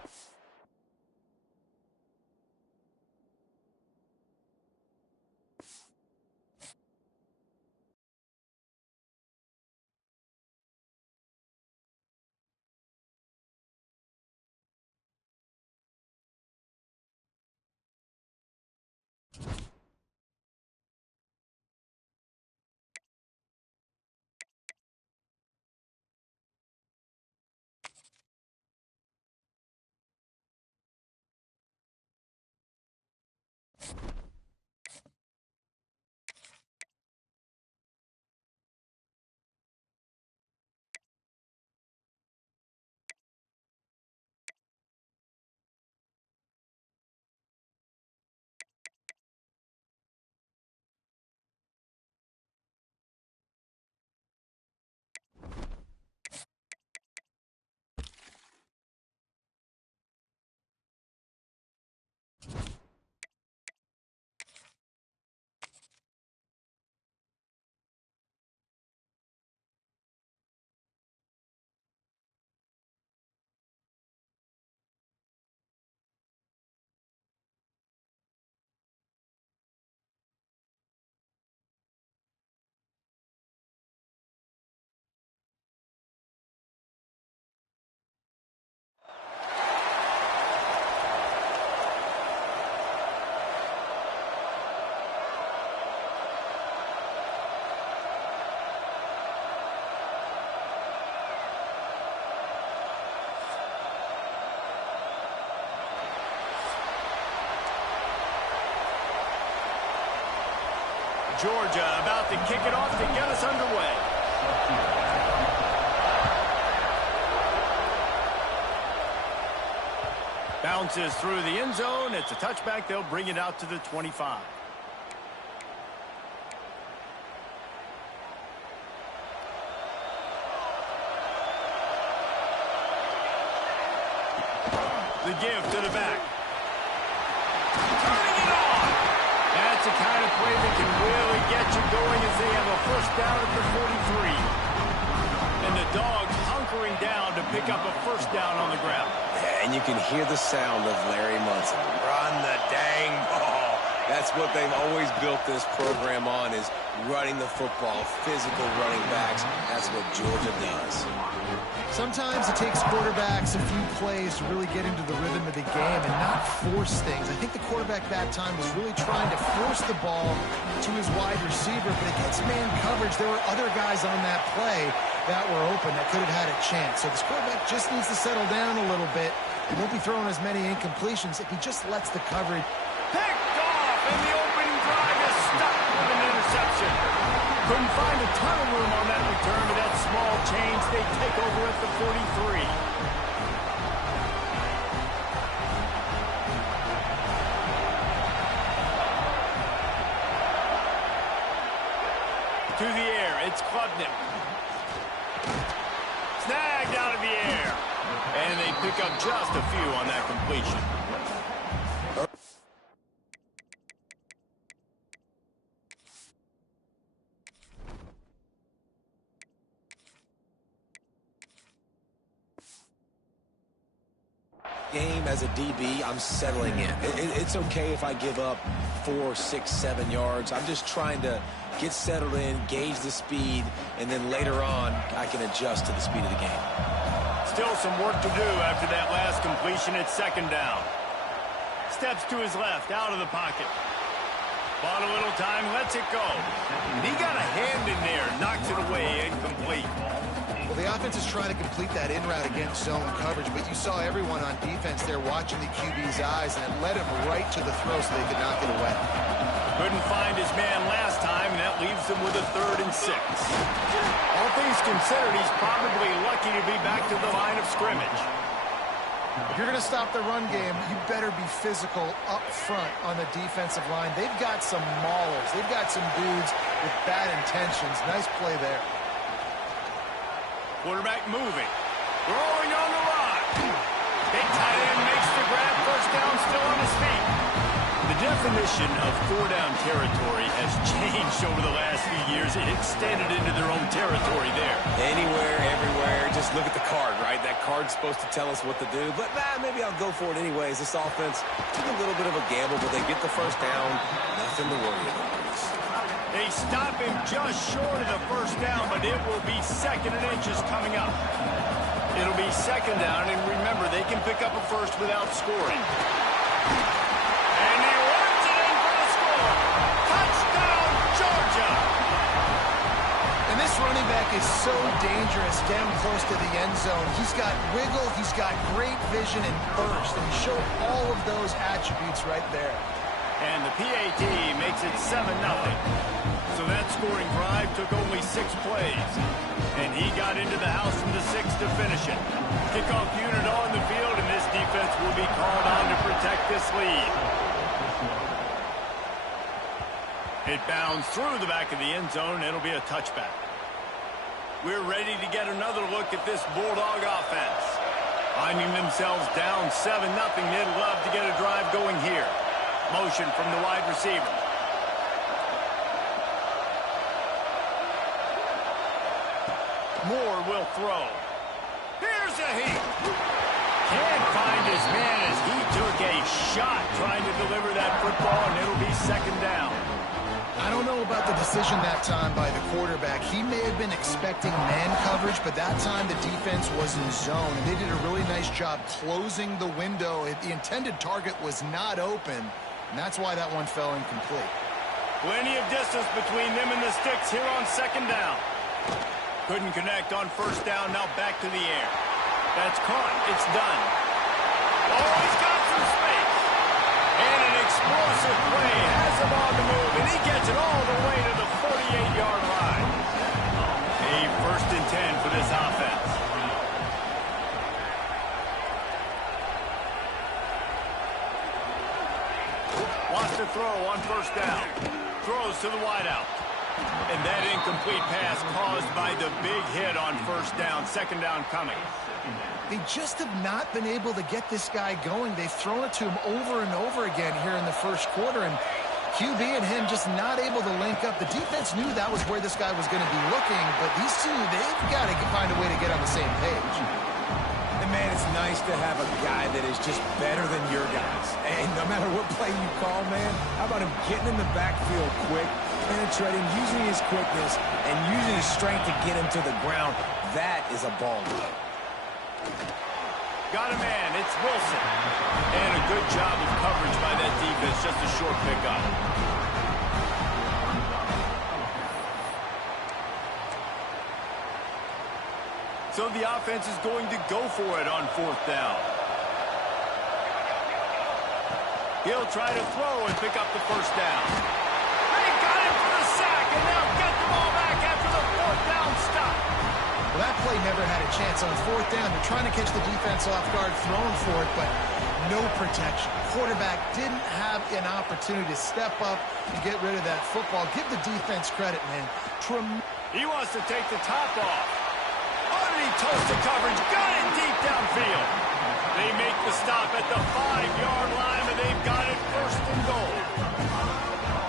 Georgia about to kick it off to get us underway. Bounces through the end zone. It's a touchback. They'll bring it out to the 25. The give to the back. Turning it on. That's the kind of play that can really get you going as they have a first down at the 43. And the Dogs hunkering down to pick up a first down on the ground. And you can hear the sound of Larry Munson. Run the dang ball. That's what they've always built this program on, is running the football, physical running backs. That's what Georgia does. Sometimes it takes quarterbacks a few plays to really get into the rhythm of the game and not force things. I think the quarterback that time was really trying to force the ball to his wide receiver, but against man coverage, there were other guys on that play that were open that could have had a chance. So this quarterback just needs to settle down a little bit. He won't be throwing as many incompletions if he just lets the coverage. Picked off, and the opening drive is stuck with an interception. Couldn't find a ton of room on that return, but that small change, they take over at the 43. To the air, it's Klubnik. Snagged out of the air. And they pick up just a few on that completion. game as a DB, I'm settling in. It's okay if I give up 4, 6, 7 yards. I'm just trying to get settled in, gauge the speed, and then later on, I can adjust to the speed of the game. Still some work to do after that last completion at second down. Steps to his left, out of the pocket. Bought a little time, lets it go. He got a hand in there, knocks it away, incomplete. Well, the offense is trying to complete that in route against zone coverage, but you saw everyone on defense there watching the QB's eyes, and it led him right to the throw so they could knock it away. Couldn't find his man last time, and that leaves him with a 3rd and 6. All things considered, he's probably lucky to be back to the line of scrimmage. If you're going to stop the run game, you better be physical up front on the defensive line. They've got some maulers. They've got some dudes with bad intentions. Nice play there. Quarterback moving. Throwing on the run. Big tight end makes the grab. First down, still on his feet. The definition of 4-down territory has changed over the last few years. It extended into their own territory there. Anywhere, everywhere, just look at the card, right? That card's supposed to tell us what to do, but maybe I'll go for it anyways. This offense took a little bit of a gamble, but they get the first down. Nothing to worry about. They stop him just short of the first down, but it will be 2nd and inches coming up. It'll be 2nd down, and remember, they can pick up a first without scoring. And he runs it in for the score. Touchdown, Georgia! And this running back is so dangerous down close to the end zone. He's got wiggle, he's got great vision and burst, and he showed all of those attributes right there. And the PAT makes it 7-0. So that scoring drive took only 6 plays. And he got into the house from the 6 to finish it. Kickoff unit on the field, and this defense will be called on to protect this lead. It bounds through the back of the end zone, and it'll be a touchback. We're ready to get another look at this Bulldog offense. Finding themselves down 7-0, they'd love to get a drive going here. Motion from the wide receiver. Moore will throw. Here's a heat. Can't find his man as he took a shot trying to deliver that football, and it'll be 2nd down. I don't know about the decision that time by the quarterback. He may have been expecting man coverage, but that time the defense was in zone, and they did a really nice job closing the window. The intended target was not open, and that's why that one fell incomplete. Plenty of distance between them and the sticks here on 2nd down. Couldn't connect on 1st down, now back to the air. That's caught, it's done. Oh, he's got some space. And an explosive play has him on the move, and he gets it all the way to the 48-yard line. A 1st and 10 for this offense. Wants to throw on 1st down. Throws to the wideout. And that incomplete pass caused by the big hit on 1st down. 2nd down coming. They just have not been able to get this guy going. They've thrown it to him over and over again here in the 1st quarter, and QB and him just not able to link up. The defense knew that was where this guy was going to be looking, but these two, they've got to find a way to get on the same page. And, man, it's nice to have a guy that is just better than your guys. And no matter what play you call, man, how about him getting in the backfield quick, penetrating, using his quickness, and using his strength to get him to the ground. That is a ball play. Got a man, it's Wilson. And a good job of coverage by that defense, just a short pickup. So the offense is going to go for it on 4th down. He'll try to throw and pick up the 1st down. They got him for the sack, and they'll get the ball back after the 4th down stop. Well, that play never had a chance on 4th down. They're trying to catch the defense off guard, throwing for it, but no protection. Quarterback didn't have an opportunity to step up and get rid of that football. Give the defense credit, man. He wants to take the top off. Underneath toasted coverage, got it deep downfield. They make the stop at the 5-yard line, and they've got it 1st and goal.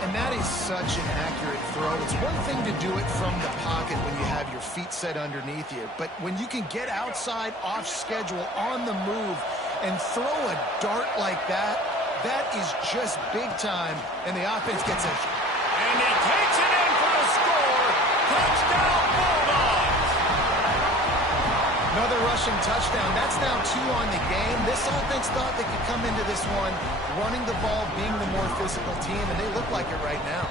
And that is such an accurate throw. It's one thing to do it from the pocket when you have your feet set underneath you, but when you can get outside, off schedule, on the move, and throw a dart like that, that is just big time, and the offense gets it. And he takes it in for the score. Touchdown, Bulldogs! Another rushing touchdown. That's now 2 on the game. This offense thought they could come into this one running the ball, being the more physical team, and they look like it right now.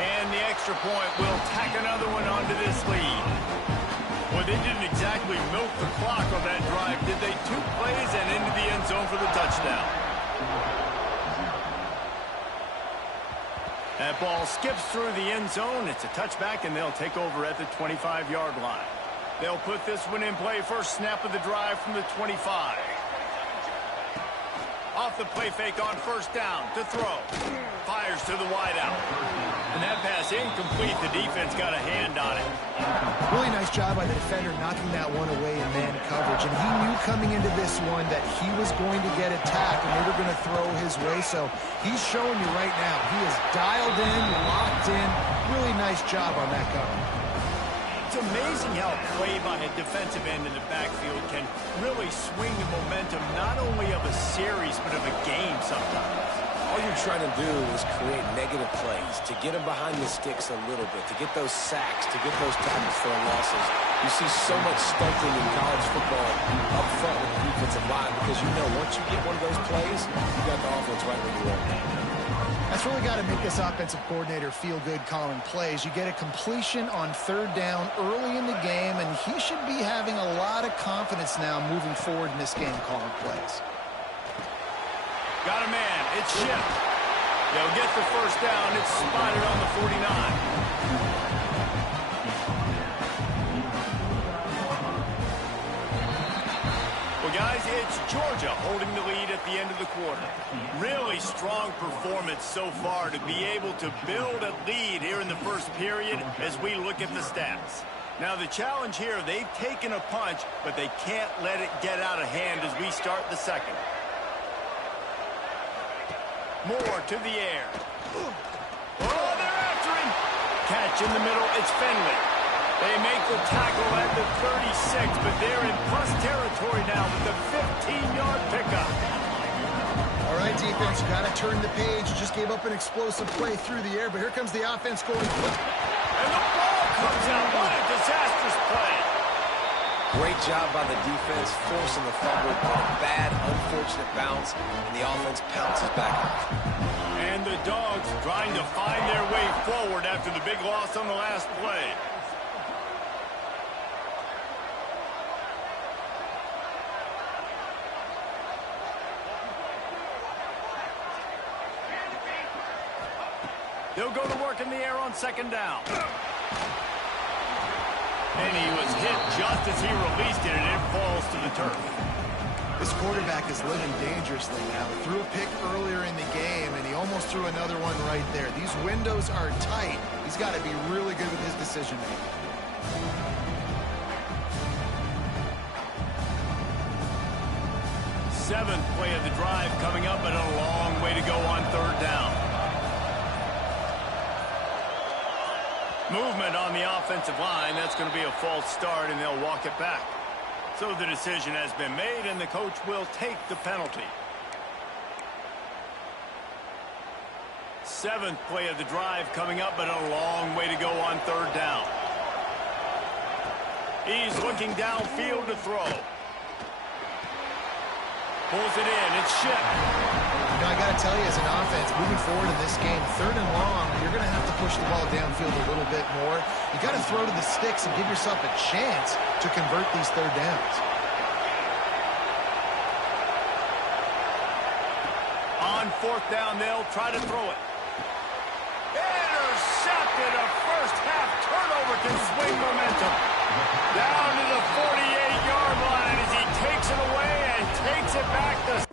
And the extra point will tack another one onto this lead. Well, they didn't exactly milk the clock on that drive, did they? 2 plays and into the end zone for the touchdown. That ball skips through the end zone. It's a touchback, and they'll take over at the 25-yard line. They'll put this one in play. First snap of the drive from the 25. Off the play fake on first down to throw. Fires to the wideout. And that pass incomplete. The defense got a hand on it. Really nice job by the defender knocking that one away in man coverage. And he knew coming into this one that he was going to get attacked and they were going to throw his way. So he's showing you right now. He is dialed in, locked in. Really nice job on that cover. It's amazing how play by a defensive end in the backfield can really swing the momentum not only of a series but of a game sometimes. All you're trying to do is create negative plays, to get them behind the sticks a little bit, to get those sacks, to get those tackles for losses. You see so much stunting in college football up front with the defensive line because you know once you get one of those plays, you got the offense right where you want it. That's really got to make this offensive coordinator feel good calling plays. You get a completion on third down early in the game, and he should be having a lot of confidence now moving forward in this game calling plays. Got a man. It's Schiff. They'll get the first down. It's spotted on the 49. Well, guys, it's Georgia holding the lead at the end of the quarter. Really strong performance so far to be able to build a lead here in the first period as we look at the stats. Now, the challenge here, they've taken a punch, but they can't let it get out of hand as we start the second. Moore to the air. Oh, they're after him. Catch in the middle. It's Finley. They make the tackle at the 36, but they're in plus territory now with the 15-yard pickup. All right, defense, you got to turn the page. You just gave up an explosive play through the air, but here comes the offense going quick. And the ball comes out. What a disastrous play. Great job by the defense, forcing the fumble, but a bad, unfortunate bounce, and the offense pounces back off. And the Dogs trying to find their way forward after the big loss on the last play. They'll go to work in the air on second down. And he was hit just as he released it, and it falls to the turf. This quarterback is living dangerously now. He threw a pick earlier in the game, and he almost threw another one right there. These windows are tight. He's got to be really good with his decision-making. Seventh play of the drive coming up, and a long way to go on third down. Movement on the offensive line. That's going to be a false start, and they'll walk it back. So the decision has been made, and the coach will take the penalty. Seventh play of the drive coming up, but a long way to go on third down. He's looking downfield to throw. Pulls it in. It's Schiff. You know, I got to tell you, as an offense, moving forward in this game, third and long, you're going to have to push the ball downfield a little bit more. You got to throw to the sticks and give yourself a chance to convert these third downs. On fourth down, they'll try to throw it. Intercepted. A first half turnover can swing momentum. Down to the 48-yard line as he takes it away and takes it back to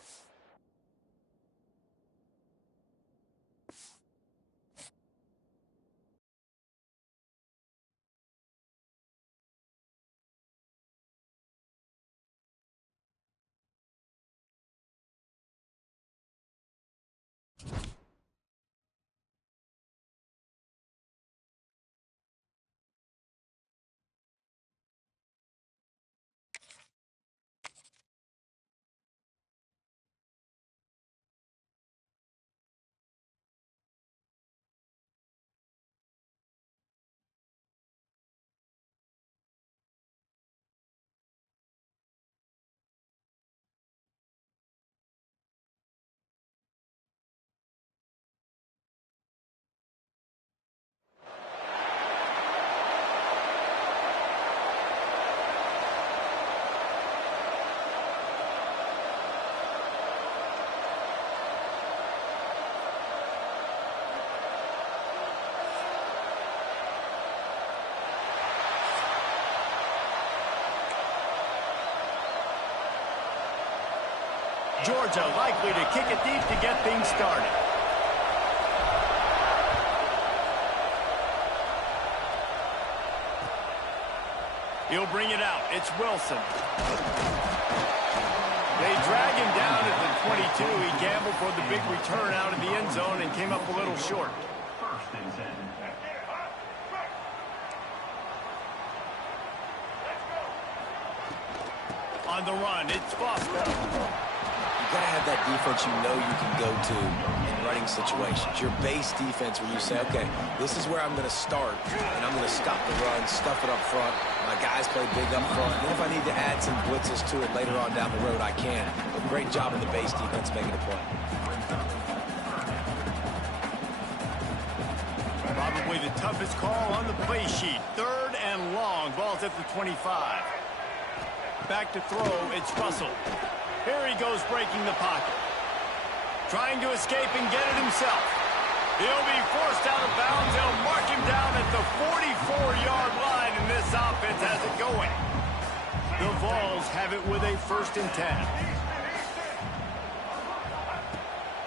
Georgia likely to kick it deep to get things started. He'll bring it out. It's Wilson. They drag him down at the 22. He gambled for the big return out of the end zone and came up a little short. First and 10. On the run, it's Foster. You got to have that defense you know you can go to in running situations. Your base defense where you say, okay, this is where I'm going to start, and I'm going to stop the run, stuff it up front. My guys play big up front. And if I need to add some blitzes to it later on down the road, I can. But great job of the base defense making a play. Probably the toughest call on the play sheet. 3rd and long. Ball's at the 25. Back to throw, it's Russell. Here he goes breaking the pocket. Trying to escape and get it himself. He'll be forced out of bounds. They'll mark him down at the 44-yard line, and this offense has it going. The Vols have it with a 1st and 10.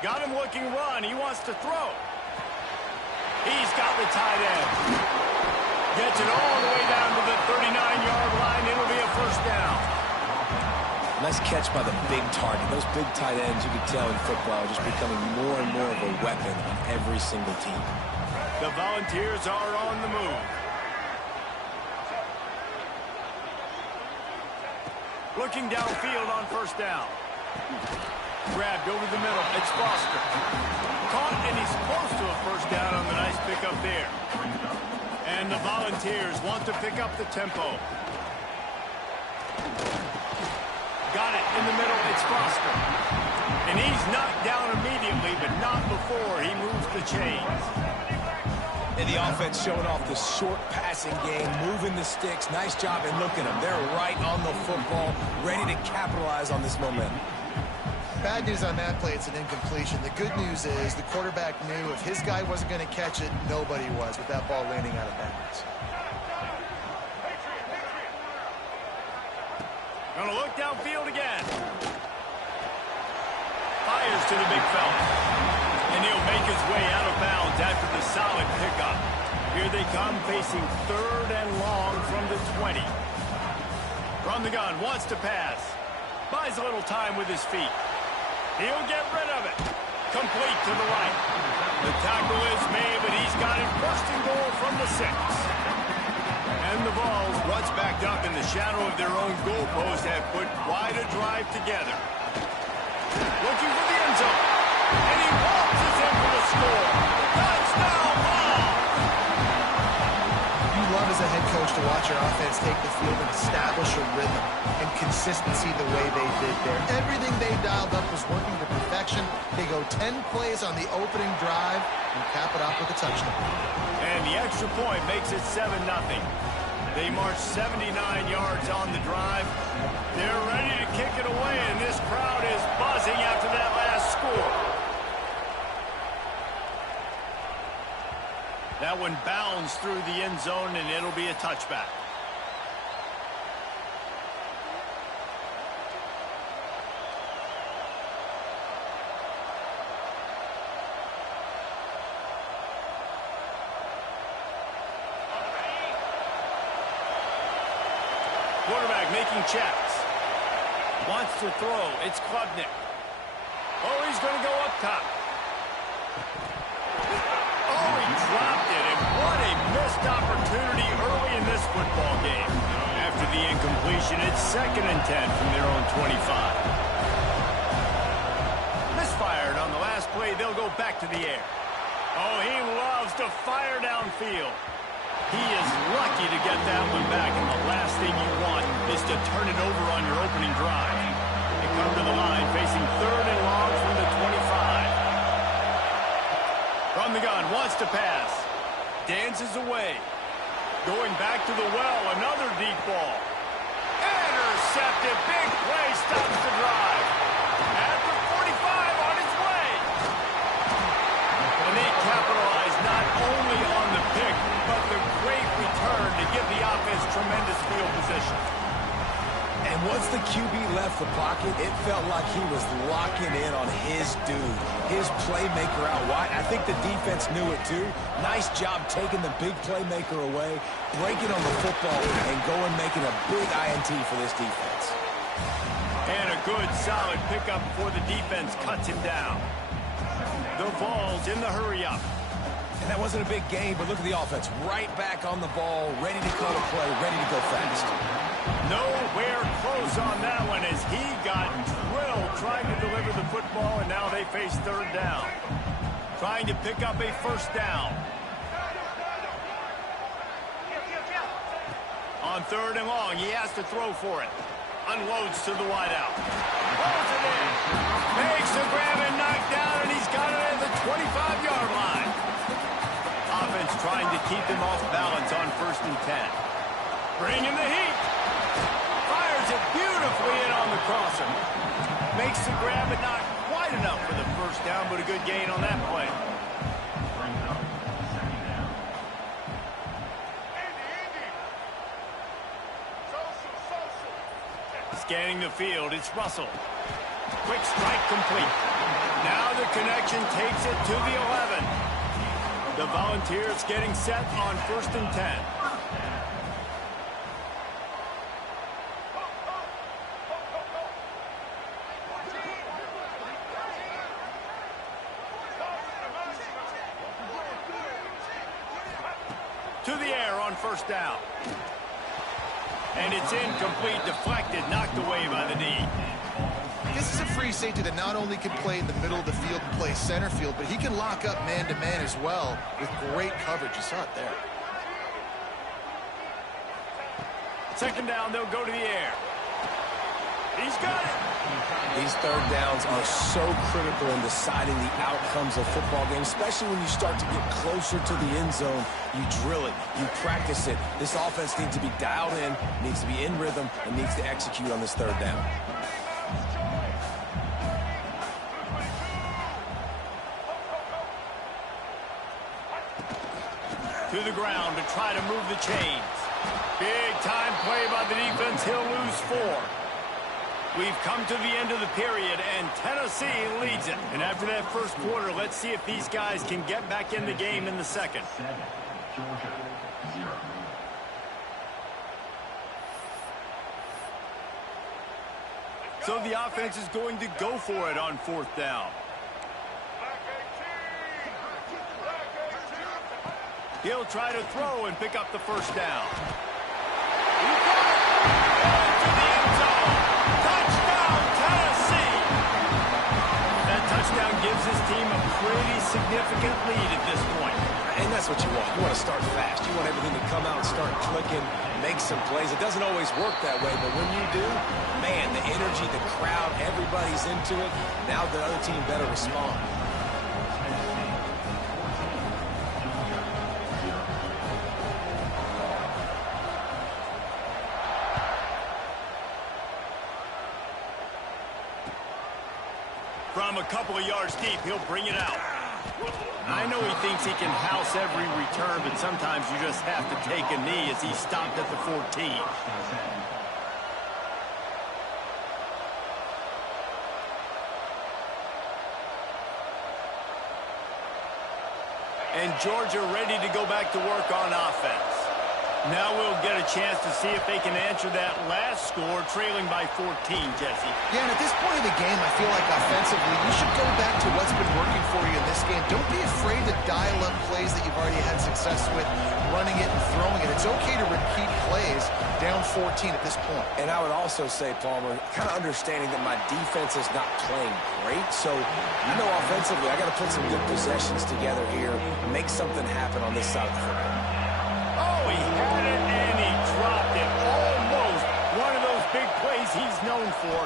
Got him looking run. He wants to throw. He's got the tight end. Gets it all the way down to the 39-yard line. It'll be a 1st down. Nice catch by the big target. Those big tight ends, you can tell in football, are just becoming more and more of a weapon on every single team. The Volunteers are on the move. Looking downfield on 1st down. Grabbed over the middle. It's Foster. Caught, and he's close to a 1st down on the nice pickup there. And the Volunteers want to pick up the tempo. Got it in the middle. It's Foster. And he's knocked down immediately, but not before he moves the chains. And the offense showing off the short passing game, moving the sticks. Nice job, and look at them. They're right on the football, ready to capitalize on this momentum. Bad news on that play, it's an incompletion. The good news is the quarterback knew if his guy wasn't going to catch it, nobody was with that ball landing out of bounds. Gonna look downfield again. Fires to the big fella. And he'll make his way out of bounds after the solid pickup. Here they come facing 3rd and long from the 20. From the gun, wants to pass. Buys a little time with his feet. He'll get rid of it. Complete to the right. The tackle is made, but he's got it 1st and goal from the 6. And the Vols, once backed up in the shadow of their own goalpost, have put quite a drive together. Looking for the end zone. And he waltzes in for the score. Touchdown, Vols! You love as a head coach to watch your offense take the field and establish a rhythm and consistency the way they did there. Everything they dialed up was working to perfection. They go 10 plays on the opening drive and cap it off with a touchdown. And the extra point makes it 7-0. They march 79 yards on the drive. They're ready to kick it away, and this crowd is buzzing after that last score. That one bounds through the end zone, and it'll be a touchback. Quarterback making checks. Wants to throw. It's Klubnik. Oh, he's going to go up top. Oh, he dropped it. And what a missed opportunity early in this football game. After the incompletion, it's 2nd and 10 from their own 25. Misfired on the last play. They'll go back to the air. Oh, he loves to fire downfield. He is lucky to get that one back, and the last thing you want is to turn it over on your opening drive. They come to the line facing 3rd and long from the 25. From the gun, wants to pass. Dances away. Going back to the well, another deep ball. Intercepted, big play, stops the drive. At the 45 on his way. And they capitalize not only on the pick, but the great return to give the offense tremendous field position. And And once the QB left the pocket, it felt like he was locking in on his dude, his playmaker out wide. I think the defense knew it too. Nice job taking the big playmaker away, breaking on the football, and going making a big INT for this defense. And a good, solid pickup before the defense cuts him down. The Vols in the hurry-up. And that wasn't a big game, but look at the offense. Right back on the ball, ready to call a play, ready to go fast. Nowhere close on that one as he got drilled trying to deliver the football, and now they face third down. Trying to pick up a first down. On third and long, he has to throw for it. Unloads to the wideout. Throws it in. Makes the grab and knock down, and he's got it at the 25-yard line. Offense trying to keep him off balance on 1st and 10. Bringing the heat. Fires it beautifully in on the crosser. Makes the grab, but not quite enough for the first down, but a good gain on that play. Scanning the field, it's Russell. Quick strike complete. Now the connection takes it to the 11. The Volunteers getting set on 1st and 10. To the air on 1st down. And it's incomplete, deflected, knocked away by the knee. This is a free safety that not only can play in the middle of the field and play center field, but he can lock up man-to-man as well with great coverage. You saw it there. 2nd down, they'll go to the air. He's got it. These third downs are so critical in deciding the outcomes of football games, especially when you start to get closer to the end zone. You drill it, you practice it. This offense needs to be dialed in, needs to be in rhythm, and needs to execute on this third down. To the ground to try to move the chains. Big time play by the defense. He'll lose 4. We've come to the end of the period, and Tennessee leads it. And after that first quarter, let's see if these guys can get back in the game in the second. 7, Georgia, 0. So the offense is going to go for it on 4th down. He'll try to throw and pick up the first down. He got it! Into the end zone! Touchdown, Tennessee! That touchdown gives his team a pretty significant lead at this point. And that's what you want. You want to start fast. You want everything to come out and start clicking, make some plays. It doesn't always work that way, but when you do, man, the energy, the crowd, everybody's into it. Now the other team better respond. From a couple of yards deep, he'll bring it out. I know he thinks he can house every return, but sometimes you just have to take a knee as he stopped at the 14. And Georgia ready to go back to work on offense. Now we'll get a chance to see if they can answer that last score, trailing by 14, Jesse. Yeah, and at this point of the game, I feel like offensively, you should go back to what's been working for you in this game. Don't be afraid to dial up plays that you've already had success with, running it and throwing it. It's okay to repeat plays down 14 at this point. And I would also say, Palmer, kind of understanding that my defense is not playing great. So, you know, offensively, I got to put some good possessions together here, make something happen on this side of the football. Oh, he had it and he dropped it. Almost one of those big plays he's known for.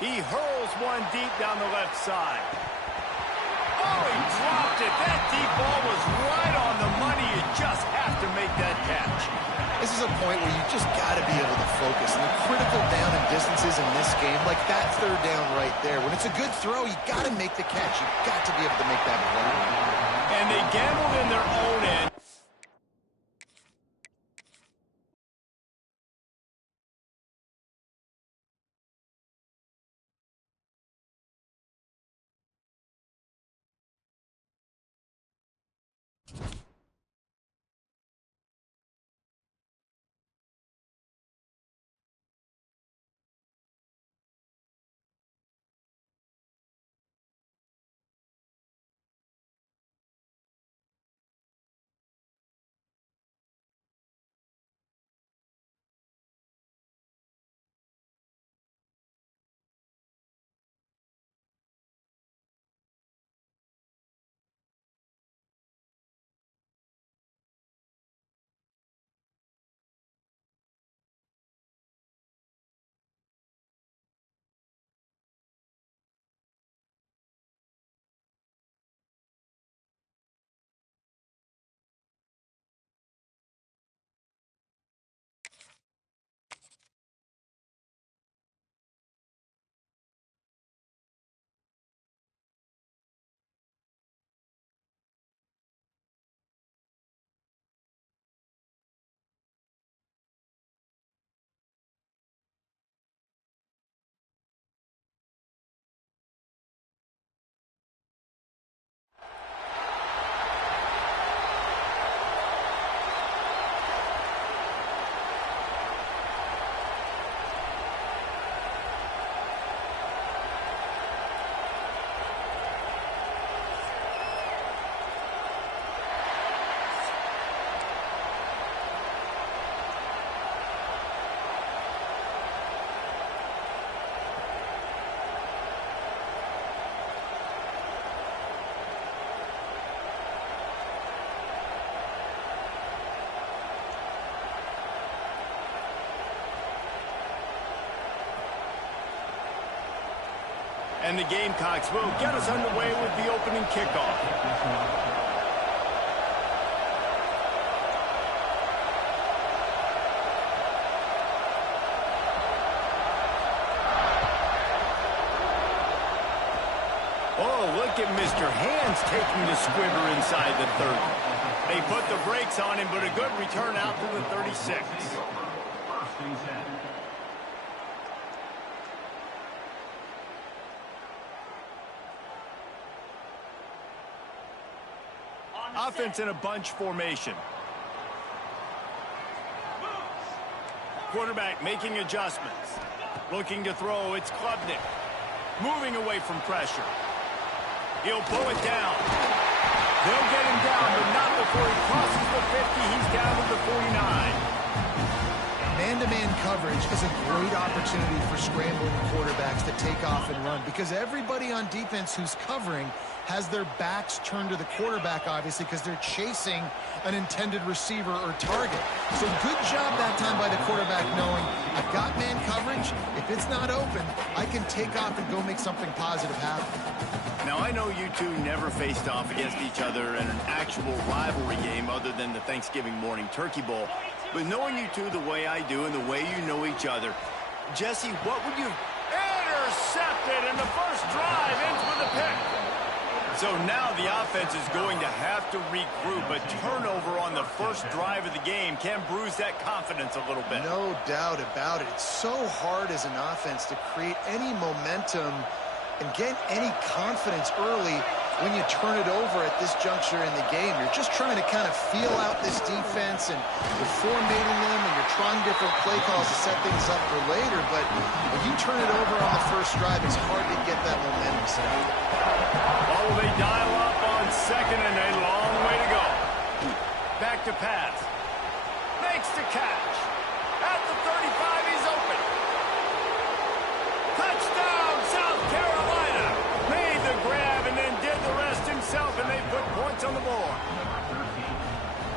He hurls one deep down the left side. Oh, he dropped it. That deep ball was right on the money. You just have to make that catch. This is a point where you just got to be able to focus. And the critical down and distances in this game, like that third down right there, when it's a good throw, you got to make the catch. You got to be able to make that play. And they gambled in their own end. And the Gamecocks will get us underway with the opening kickoff. Oh, look at Mr. Hands taking the squibber inside the 30. They put the brakes on him, but a good return out to the 36. Offense in a bunch formation. Quarterback making adjustments. Looking to throw, it's Klubnik. Moving away from pressure. He'll pull it down. They'll get him down, but not before he crosses the 50. He's down to the 49. Man-to-man coverage is a great opportunity for scrambling quarterbacks to take off and run because everybody on defense who's covering has their backs turned to the quarterback, obviously, because they're chasing an intended receiver or target. So good job that time by the quarterback knowing I've got man coverage. If it's not open, I can take off and go make something positive happen. Now, I know you two never faced off against each other in an actual rivalry game other than the Thanksgiving morning Turkey Bowl. But knowing you two the way I do and the way you know each other, Jesse, what would you... Intercepted in the first drive, ends with a pick. So now the offense is going to have to regroup. A turnover on the first drive of the game can bruise that confidence a little bit. No doubt about it. It's so hard as an offense to create any momentum and get any confidence early when you turn it over at this juncture in the game. You're just trying to kind of feel out this defense, and you're formatting them, and you're trying different play calls to set things up for later. But when you turn it over on the first drive, it's hard to get that momentum set. Oh, they dial up on second, and a long way to go. Back to pass. Makes the catch. At the 35, he's open. Touchdown, South Carolina. Made the grab and then did the rest himself, and they put points on the board.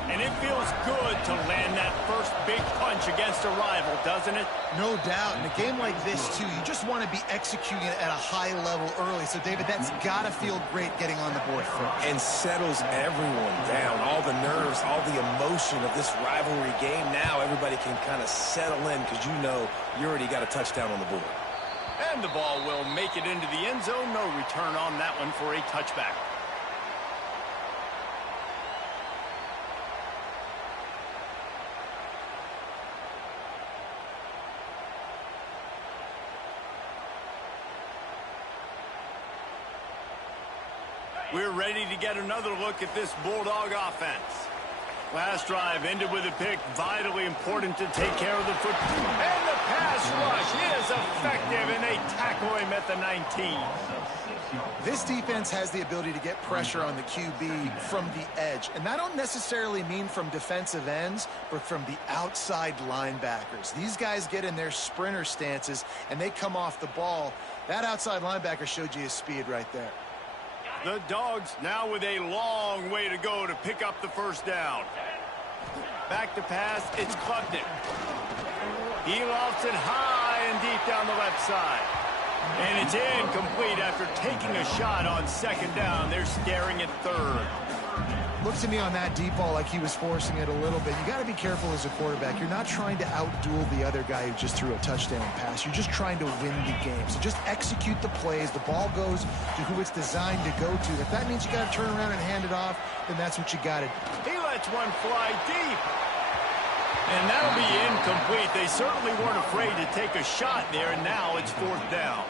And it feels good to land that first big punch against a rival, doesn't it? No doubt. In a game like this, too, you just want to be executing it at a high level early. So, David, that's got to feel great getting on the board first. And settles everyone down. All the nerves, all the emotion of this rivalry game. Now everybody can kind of settle in because you know you already got a touchdown on the board. And the ball will make it into the end zone. No return on that one for a touchback. We're ready to get another look at this Bulldog offense. Last drive ended with a pick. Vitally important to take care of the football. And the pass rush is effective, and they tackle him at the 19. This defense has the ability to get pressure on the QB from the edge. And that don't necessarily mean from defensive ends, but from the outside linebackers. These guys get in their sprinter stances, and they come off the ball. That outside linebacker showed you his speed right there. The Dogs now with a long way to go to pick up the first down. Back to pass, it's Klubnik. He lofts it high and deep down the left side. And it's incomplete after taking a shot on second down. They're staring at third. Looks to me on that deep ball like he was forcing it a little bit. You got to be careful as a quarterback. You're not trying to outduel the other guy who just threw a touchdown pass. You're just trying to win the game. So just execute the plays. The ball goes to who it's designed to go to. If that means you got to turn around and hand it off, then that's what you got to do. He lets one fly deep. And that'll be incomplete. They certainly weren't afraid to take a shot there, and now it's fourth down.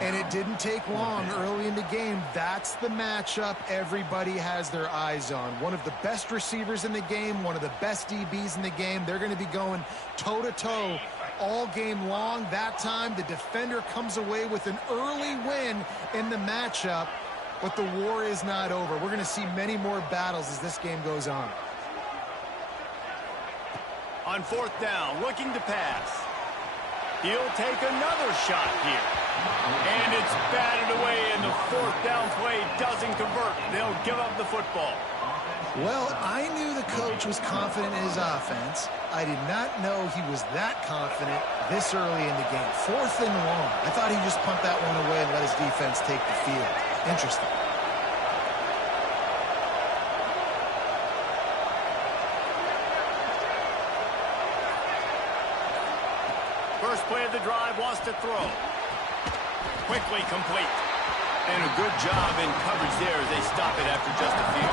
And it didn't take long early in the game. That's the matchup everybody has their eyes on. One of the best receivers in the game, one of the best DBs in the game. They're going to be going toe-to-toe all game long. That time, the defender comes away with an early win in the matchup, but the war is not over. We're going to see many more battles as this game goes on. On fourth down, looking to pass. He'll take another shot here. And it's batted away, and the fourth down play doesn't convert. They'll give up the football. Well, I knew the coach was confident in his offense. I did not know he was that confident this early in the game. 4th and long. I thought he'd just punt that one away and let his defense take the field. Interesting. First play of the drive, wants to throw. Quickly complete. And a good job in coverage there as they stop it after just a few.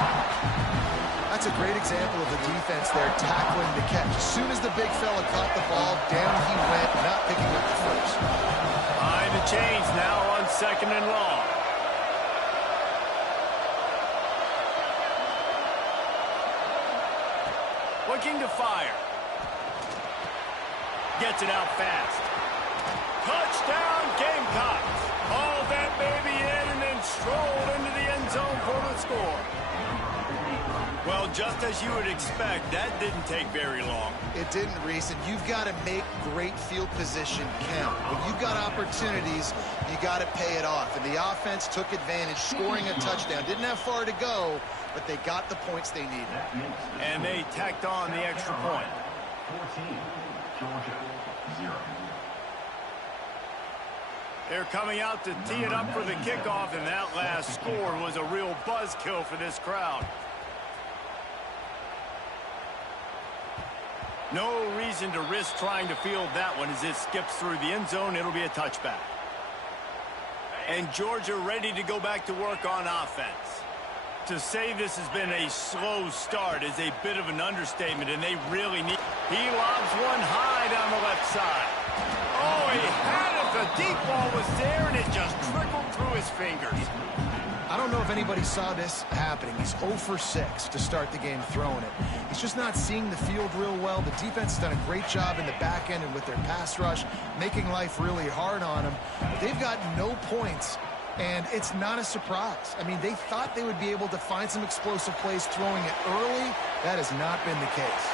That's a great example of the defense there tackling the catch. As soon as the big fella caught the ball, down he went, not picking up the first. Behind the chains now on 2nd and long. Looking to fire. Gets it out fast. Touchdown Gamecocks. Hauled that baby in and then strolled into the end zone for the score. Well, just as you would expect, that didn't take very long. It didn't, Reese, and you've got to make great field position count. When you've got opportunities, you got to pay it off. And the offense took advantage, scoring a touchdown. Didn't have far to go, but they got the points they needed. And they tacked on the extra point. 14, Georgia, 0. They're coming out to tee it up for the kickoff, and that last score was a real buzzkill for this crowd. No reason to risk trying to field that one as it skips through the end zone. It'll be a touchback. And Georgia ready to go back to work on offense. To say this has been a slow start is a bit of an understatement, and they really need... He lobs one high down the left side. Oh, he had it. The deep ball was there, and it just trickled through his fingers. I don't know if anybody saw this happening. He's 0 for 6 to start the game throwing it. He's just not seeing the field real well. The defense has done a great job in the back end and with their pass rush, making life really hard on him. But they've got no points, and it's not a surprise. I mean, they thought they would be able to find some explosive plays throwing it early. That has not been the case.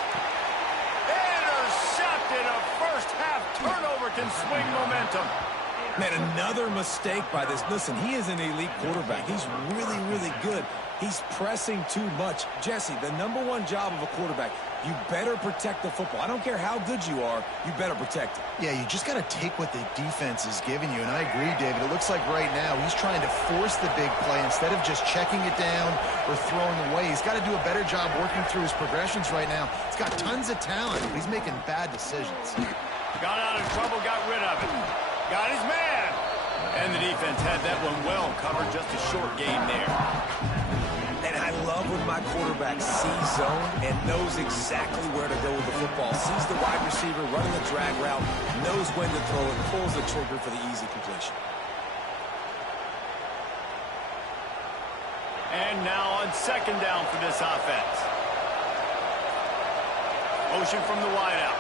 Intercepted. A first-half turnover can swing momentum. Man, another mistake by this. Listen, he is an elite quarterback. He's really, really good. He's pressing too much. Jesse, the #1 job of a quarterback, you better protect the football. I don't care how good you are, you better protect it. Yeah, you just got to take what the defense is giving you, and I agree, David. It looks like right now he's trying to force the big play instead of just checking it down or throwing away. He's got to do a better job working through his progressions right now. He's got tons of talent, but he's making bad decisions. Got out of trouble, got rid of it. Got his man. And the defense had that one well covered. Just a short game there. And I love when my quarterback sees zone and knows exactly where to go with the football. Sees the wide receiver running the drag route, knows when to throw it, pulls the trigger for the easy completion. And now on 2nd down for this offense. Motion from the wideout.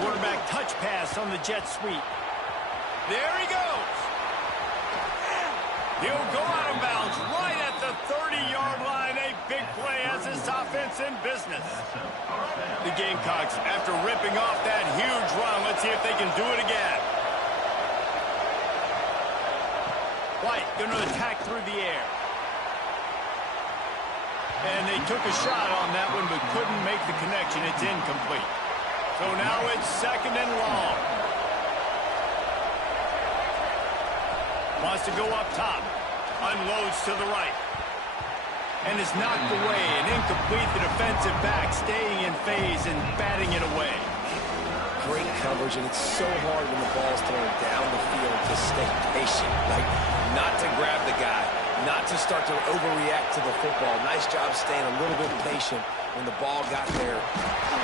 Quarterback touch pass on the jet sweep. There he goes. He'll go out of bounds right at the 30-yard line. A big play as this offense in business. The Gamecocks, after ripping off that huge run, let's see if they can do it again. White going to attack through the air. And they took a shot on that one but couldn't make the connection. It's incomplete. So now it's 2nd and long. Wants to go up top. Unloads to the right. And is knocked away. And incomplete. The defensive back staying in phase and batting it away. Great coverage, and it's so hard when the ball's thrown down the field to stay patient. Like, not to grab the guy, not to start to overreact to the football. Nice job staying a little bit patient when the ball got there.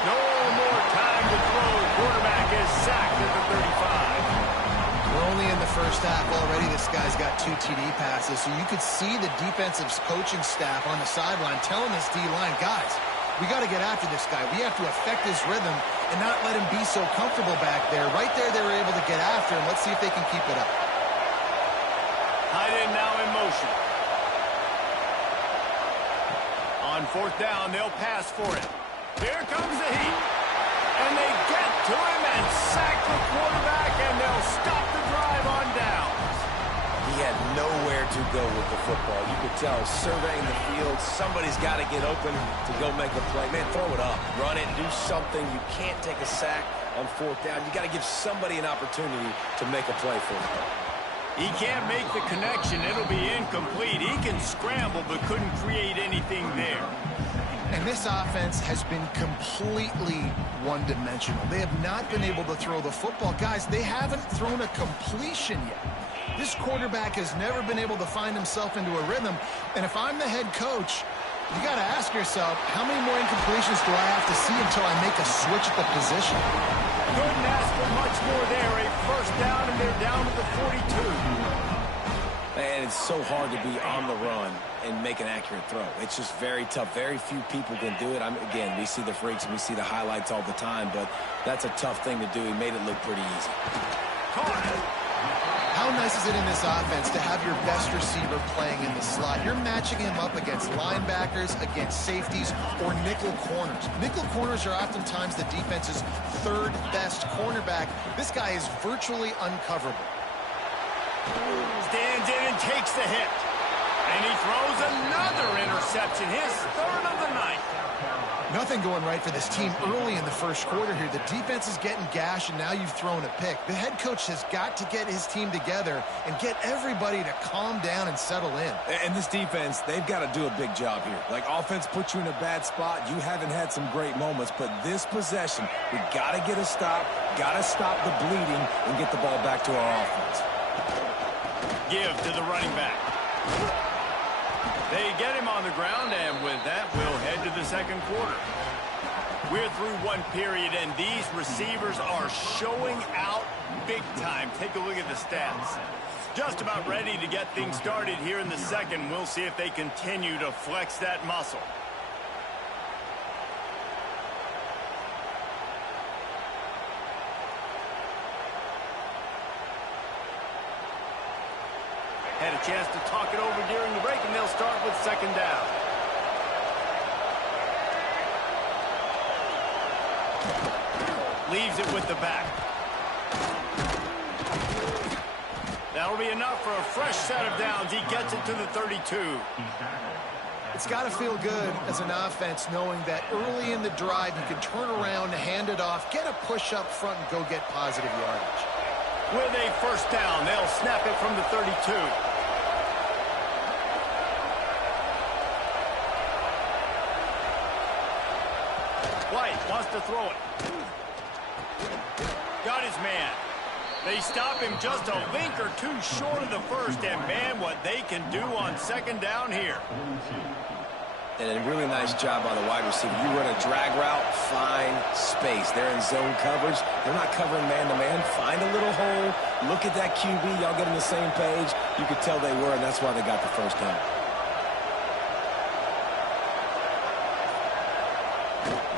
No more time to throw. The quarterback is sacked at the 35. We're only in the first half already. This guy's got 2 TD passes, so you could see the defensive coaching staff on the sideline telling this D-line, guys, we got to get after this guy. We have to affect his rhythm and not let him be so comfortable back there. Right there, they were able to get after him. Let's see if they can keep it up. Tight end now in motion. On 4th down, they'll pass for it. Here comes the heat. And they get to him and sack the quarterback, and they'll stop the drive on down. He had nowhere to go with the football. You could tell, surveying the field, somebody's got to get open to go make a play. Man, throw it up, run it, do something. You can't take a sack on fourth down. You got to give somebody an opportunity to make a play for you. He can't make the connection. It'll be incomplete. He can scramble, but couldn't create anything there. And this offense has been completely one-dimensional. They have not been able to throw the football. Guys, they haven't thrown a completion yet. This quarterback has never been able to find himself into a rhythm. And if I'm the head coach, you got to ask yourself, how many more incompletions do I have to see until I make a switch at the position? Couldn't ask for much more there. A first down, and they're down to the 42. And it's so hard to be on the run and make an accurate throw. It's just very tough. Very few people can do it. Again, we see the freaks and we see the highlights all the time, but that's a tough thing to do. He made it look pretty easy. How nice is it in this offense to have your best receiver playing in the slot? You're matching him up against linebackers, against safeties, or nickel corners. Nickel corners are oftentimes the defense's third best cornerback. This guy is virtually uncoverable. Stands in and takes the hit. And he throws another interception, his third of the night. Nothing going right for this team early in the first quarter here. The defense is getting gashed, and now you've thrown a pick. The head coach has got to get his team together and get everybody to calm down and settle in. And this defense, they've got to do a big job here. Like, offense puts you in a bad spot. You haven't had some great moments, but this possession, we got to get a stop, got to stop the bleeding, and get the ball back to our offense. Give to the running back. They get him on the ground, and with that, we'll head to the second quarter. We're through one period, and these receivers are showing out big time. Take a look at the stats. Just about ready to get things started here in the second. We'll see if they continue to flex that muscle. Had a chance to talk it over during the break, and they'll start with second down. Leaves it with the back. That'll be enough for a fresh set of downs. He gets it to the 32. It's got to feel good as an offense knowing that early in the drive you can turn around, hand it off, get a push up front, and go get positive yardage. With a first down, they'll snap it from the 32. White wants to throw it. Got his man. They stop him just a link or two short of the first, and man, what they can do on second down here. And a really nice job by the wide receiver. You run a drag route, find space. They're in zone coverage. They're not covering man-to-man. Find a little hole. Look at that QB. Y'all get on the same page. You could tell they were, and that's why they got the first down.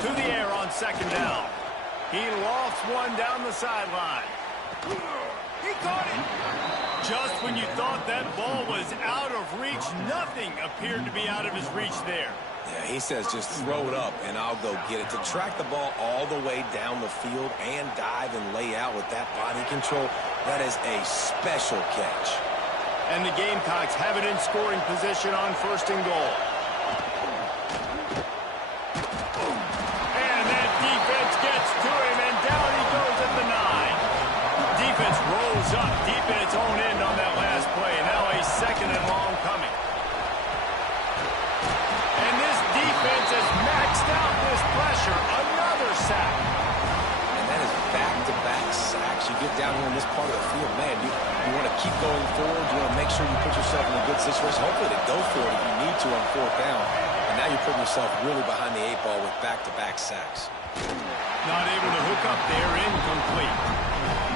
To the air on second down. He lofts one down the sideline. He caught it. Just when you thought that ball was out of reach, nothing appeared to be out of his reach there. Yeah, he says just throw it up and I'll go get it. To track the ball all the way down the field and dive and lay out with that body control, that is a special catch. And the Gamecocks have it in scoring position on first and goal. And that defense gets to him, and down he goes at the 9. Defense rolls up deep in its own end on that last play. Now a second and long coming. And this defense has maxed out this pressure. Another sack. And that is back-to-back sacks. You get down here in this part of the field, man, you want to keep going forward. You want to make sure you put yourself in a good situation. Hopefully to go for it if you need to on fourth down. And now you're putting yourself really behind the 8 ball with back-to-back sacks. Not able to hook up there, incomplete.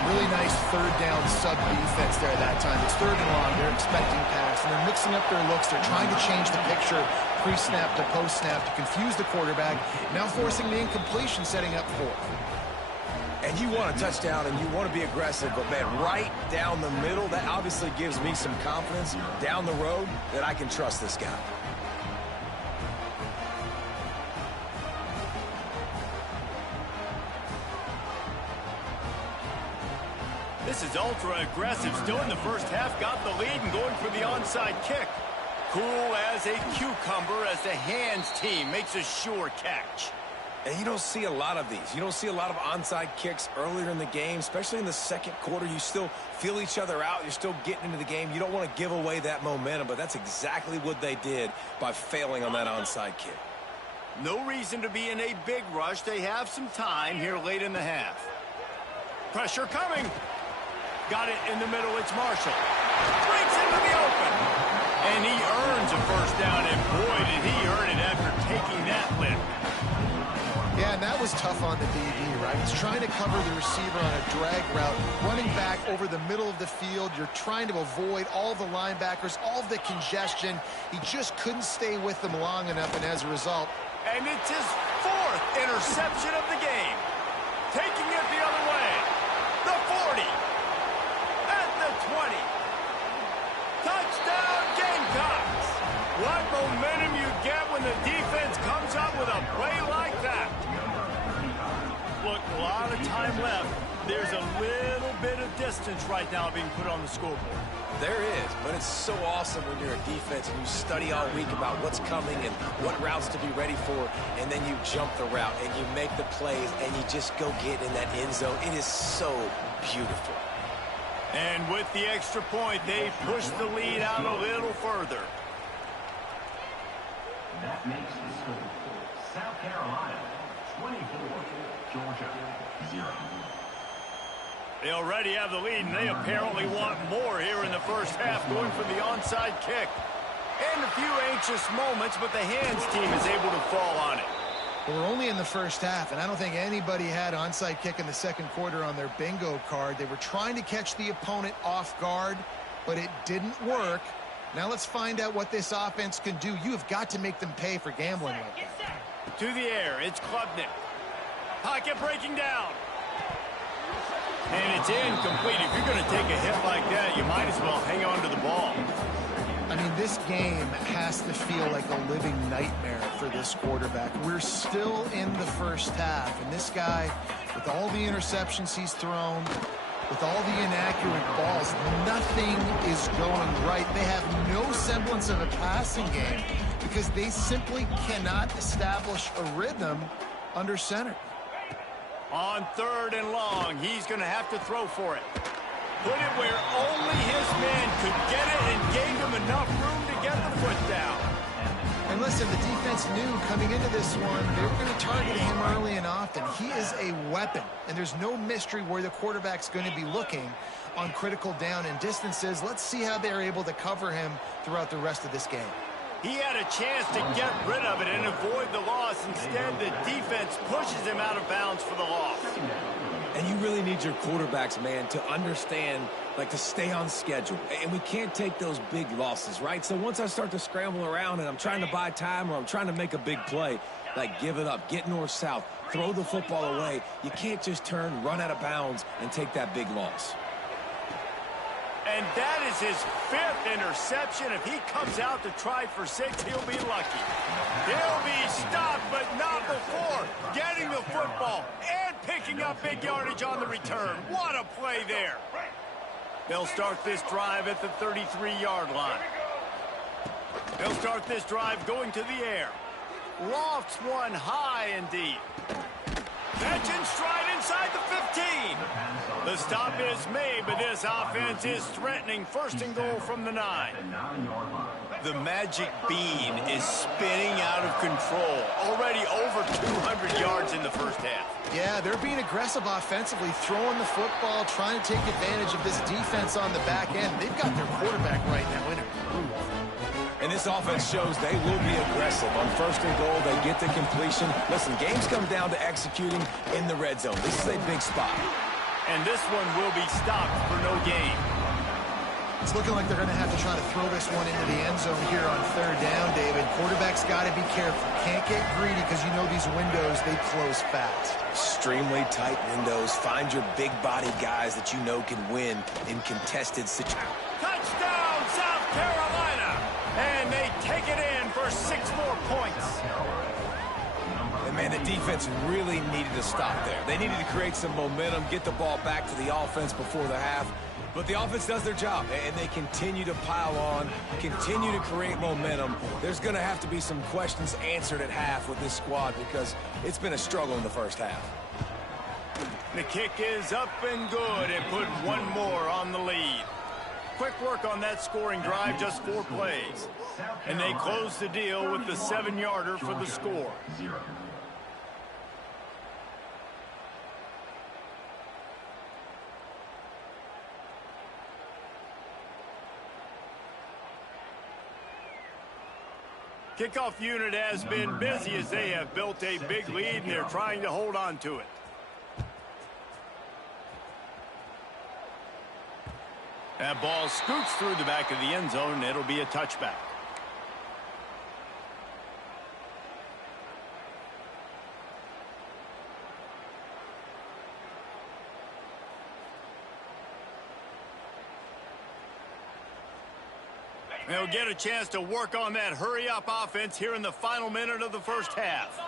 Really nice third down sub defense there at that time. It's third and long. They're expecting pass, and they're mixing up their looks. They're trying to change the picture pre-snap to post-snap to confuse the quarterback. Now forcing the incompletion, setting up fourth. And you want a touchdown, and you want to be aggressive, but, man, right down the middle, that obviously gives me some confidence down the road that I can trust this guy. This is ultra aggressive. Still in the first half, got the lead and going for the onside kick. Cool as a cucumber as the hands team makes a sure catch. And you don't see a lot of these. You don't see a lot of onside kicks earlier in the game, especially in the second quarter. You still feel each other out. You're still getting into the game. You don't want to give away that momentum, but that's exactly what they did by failing on that onside kick. No reason to be in a big rush. They have some time here late in the half. Pressure coming. Got it in the middle. It's Marshall. Breaks into the open. And he earns a first down, and boy, did he earn it after taking that lift. Yeah, and that was tough on the DB, right? He's trying to cover the receiver on a drag route, running back over the middle of the field. You're trying to avoid all the linebackers, all of the congestion. He just couldn't stay with them long enough, and as a result... And it's his fourth interception of the game. Taking it the other way. The 40. At the 20. Touchdown, Gamecocks. What momentum you get when the defense comes up with a play like that. Look, a lot of time left. There's a little bit of distance right now being put on the scoreboard. There is, but it's so awesome when you're a defense and you study all week about what's coming and what routes to be ready for, and then you jump the route and you make the plays and you just go get in that end zone. It is so beautiful. And with the extra point, they push the lead out a little further. That makes the score South Carolina 24, Georgia 0. They already have the lead, and they apparently want more here in the first half, going for the onside kick. And a few anxious moments, but the hands team is able to fall on it. We're only in the first half, and I don't think anybody had onside kick in the second quarter on their bingo card. They were trying to catch the opponent off guard, but it didn't work. Now let's find out what this offense can do. You have got to make them pay for gambling like that. To the air, it's Klubnik. Pocket breaking down. And it's incomplete. If you're going to take a hit like that, you might as well hang on to the ball. I mean, this game has to feel like a living nightmare for this quarterback. We're still in the first half, and this guy, with all the interceptions he's thrown, with all the inaccurate balls, nothing is going right. They have no semblance of a passing game because they simply cannot establish a rhythm under center. On 3rd and long, he's going to have to throw for it. Put it where only his man could get it and gave him enough room to get the foot down. And listen, the defense knew coming into this one, they were going to target him early and often. He is a weapon, and there's no mystery where the quarterback's going to be looking on critical down and distances. Let's see how they're able to cover him throughout the rest of this game. He had a chance to get rid of it and avoid the loss. Instead, the defense pushes him out of bounds for the loss. And you really need your quarterbacks, man, to understand, like, to stay on schedule. And we can't take those big losses, right? So once I start to scramble around and I'm trying to buy time or I'm trying to make a big play, like, give it up, get north-south, throw the football away. You can't just turn, run out of bounds, and take that big loss. And that is his 5th interception. If he comes out to try for 6, he'll be lucky. He'll be stopped, but not before getting the football and picking up big yardage on the return. What a play there. They'll start this drive at the 33-yard line. They'll start this drive going to the air. Lofts one high and deep. Catch and stride inside the 15. The stop is made, but this offense is threatening 1st and goal from the 9. The magic bean is spinning out of control. Already over 200 yards in the first half. Yeah, they're being aggressive offensively, throwing the football, trying to take advantage of this defense on the back end. They've got their quarterback right now in a groove. And this offense shows they will be aggressive. On 1st and goal, they get the completion. Listen, games come down to executing in the red zone. This is a big spot. And this one will be stopped for no gain. It's looking like they're going to have to try to throw this one into the end zone here on 3rd down, David. Quarterback's got to be careful. Can't get greedy because you know these windows, they close fast. Extremely tight windows. Find your big body guys that you know can win in contested situations. Touchdown, South Carolina! And they take it in for 6 more points. And man, And the defense really needed to stop there. They needed to create some momentum, get the ball back to the offense before the half. But the offense does their job, and they continue to pile on, continue to create momentum. There's going to have to be some questions answered at half with this squad because it's been a struggle in the first half. The kick is up and good and put one more on the lead. Quick work on that scoring drive, just 4 plays. And they close the deal with the 7-yarder for the score. Kickoff unit has been busy as they have built a big lead and they're trying to hold on to it. That ball scoots through the back of the end zone and it'll be a touchback. They'll get a chance to work on that hurry-up offense here in the final minute of the first half.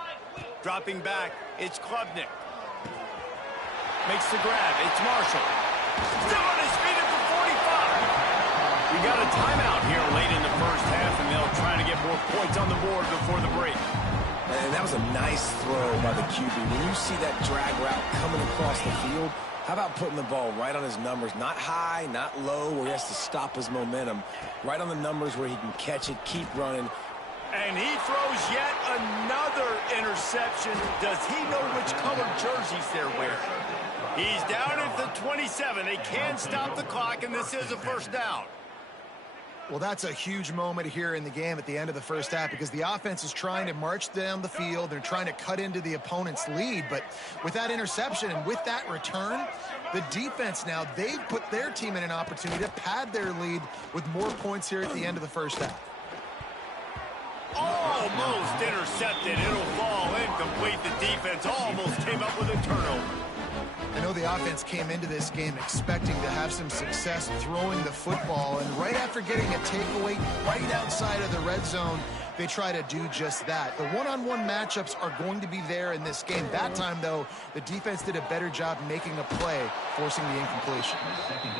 Dropping back, it's Klubnik. Makes the grab, it's Marshall. Still on his feet at the 45. We got a timeout here late in the first half, and they'll try to get more points on the board before the break. And that was a nice throw by the QB. When you see that drag route coming across the field, how about putting the ball right on his numbers? Not high, not low, where he has to stop his momentum. Right on the numbers where he can catch it, keep running. And he throws yet another interception. Does he know which colored jerseys they're wearing? He's down at the 27. They can stop the clock, and this is a first down. Well, that's a huge moment here in the game at the end of the first half because the offense is trying to march down the field. They're trying to cut into the opponent's lead. But with that interception and with that return, the defense now, they've put their team in an opportunity to pad their lead with more points here at the end of the first half. Almost intercepted. It'll fall incomplete. The defense almost came up with a turnover. I know the offense came into this game expecting to have some success throwing the football, and right after getting a takeaway right outside of the red zone, they try to do just that. The one-on-one matchups are going to be there in this game. That time, though, the defense did a better job making a play, forcing the incompletion.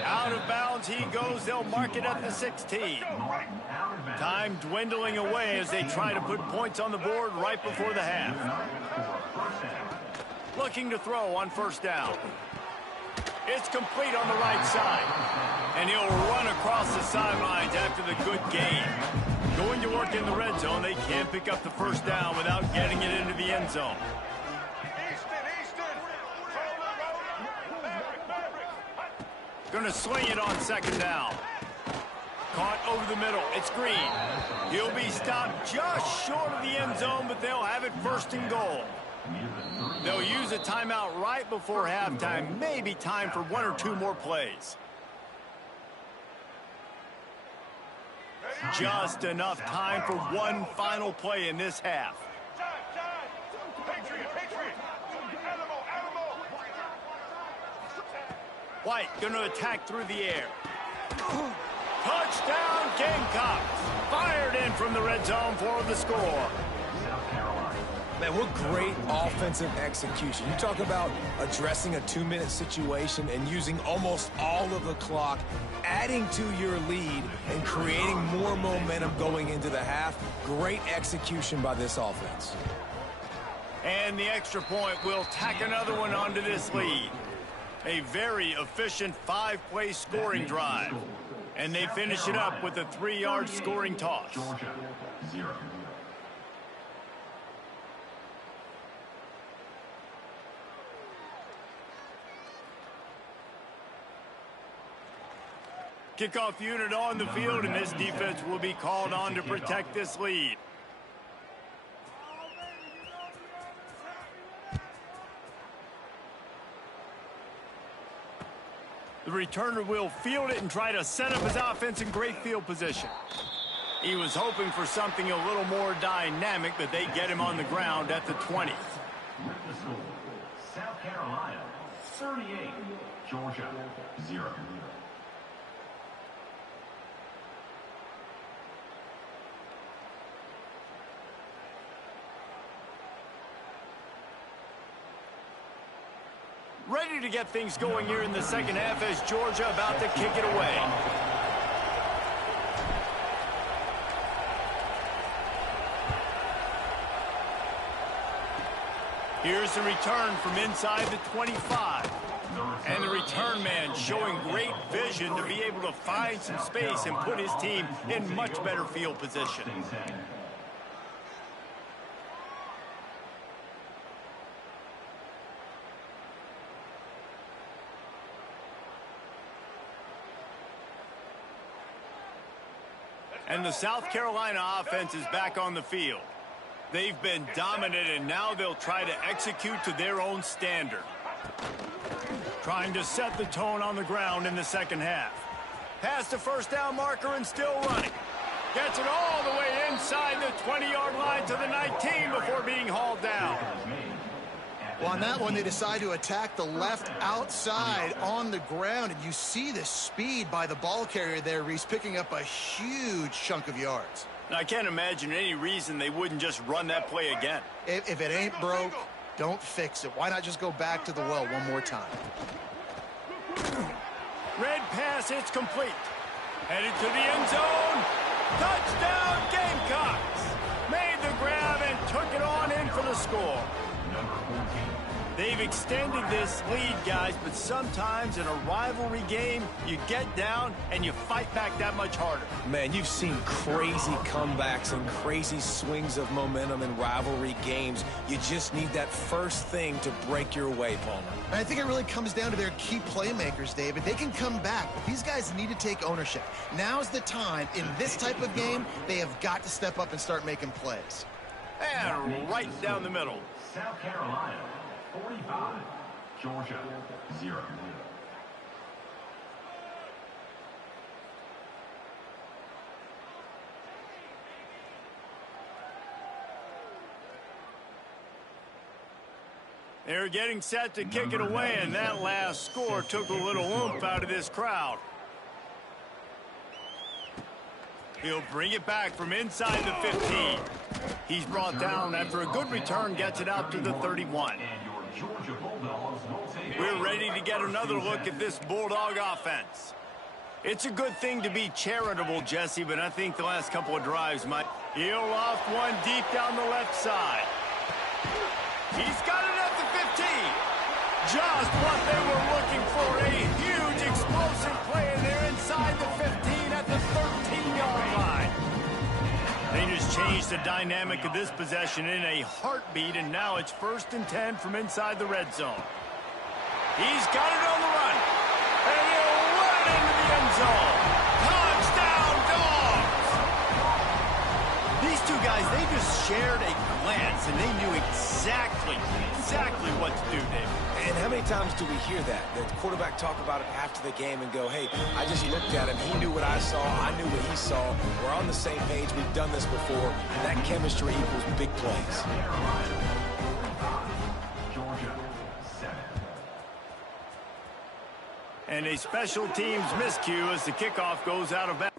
Out of bounds he goes. They'll mark it at the 16. Time dwindling away as they try to put points on the board right before the half. Looking to throw on first down. It's complete on the right side. And he'll run across the sidelines after the good gain. Going to work in the red zone. They can't pick up the first down without getting it into the end zone. Going to sling it on second down. Caught over the middle. It's Green. He'll be stopped just short of the end zone, but they'll have it first and goal. They'll use a timeout right before halftime. Maybe time for 1 or 2 more plays. Just enough time for one final play in this half. White going to attack through the air. Touchdown Gamecocks. Fired in from the red zone for the score. Man, what great offensive execution. You talk about addressing a 2-minute situation and using almost all of the clock, adding to your lead and creating more momentum going into the half. Great execution by this offense. And the extra point will tack another one onto this lead. A very efficient 5-play scoring drive. And they finish it up with a 3-yard scoring toss. Georgia, 0. Kickoff unit on the field, and this defense will be called on to protect this lead. The returner will field it and try to set up his offense in great field position. He was hoping for something a little more dynamic, but they get him on the ground at the 20. With the score, South Carolina, 38. Georgia, 0. ready to get things going here in the second half as Georgia about to kick it away. Here's the return from inside the 25. And the return man showing great vision to be able to find some space and put his team in much better field position. And the South Carolina offense is back on the field. They've been dominant, and now they'll try to execute to their own standard. Trying to set the tone on the ground in the second half. Past the first down marker and still running. Gets it all the way inside the 20-yard line to the 19 before being hauled down. Well, on that one, they decide to attack the left outside on the ground, and you see the speed by the ball carrier there, Reese, picking up a huge chunk of yards. I can't imagine any reason they wouldn't just run that play again. If it ain't broke, don't fix it. Why not just go back to the well one more time? Red pass, it's complete. Headed to the end zone. Touchdown, Gamecocks. Made the grab and took it on in for the score. They've extended this lead, guys, but sometimes in a rivalry game, you get down and you fight back that much harder. Man, you've seen crazy comebacks and crazy swings of momentum in rivalry games. You just need that first thing to break your way, Palmer. And I think it really comes down to their key playmakers, David. They can come back, but these guys need to take ownership. Now's the time. In this type of game, they have got to step up and start making plays. And right down the middle. South Carolina, 45. Georgia, 0. They're getting set to kick it away, and that last score took a little oomph out of this crowd. He'll bring it back from inside the 15. He's brought down after a good return, gets it out to the 31. We're ready to get another look at this Bulldog offense. It's a good thing to be charitable, Jesse, but I think the last couple of drives might. He'll loft one deep down the left side. He's got it at the 15. Just what they were looking for. A huge explosive play, and they're inside the 15 at the 13-yard line. They just changed the dynamic of this possession in a heartbeat, and now it's 1st and 10 from inside the red zone. He's got it on the run, and he'll run into the end zone. Touchdown, Dogs! These two guys, they just shared a glance, and they knew exactly what to do, David. And how many times do we hear that? The quarterback talk about it after the game and go, hey, I just looked at him. He knew what I saw. I knew what he saw. We're on the same page. We've done this before. And that chemistry equals big plays. Georgia, 7. And a special teams miscue as the kickoff goes out of bounds.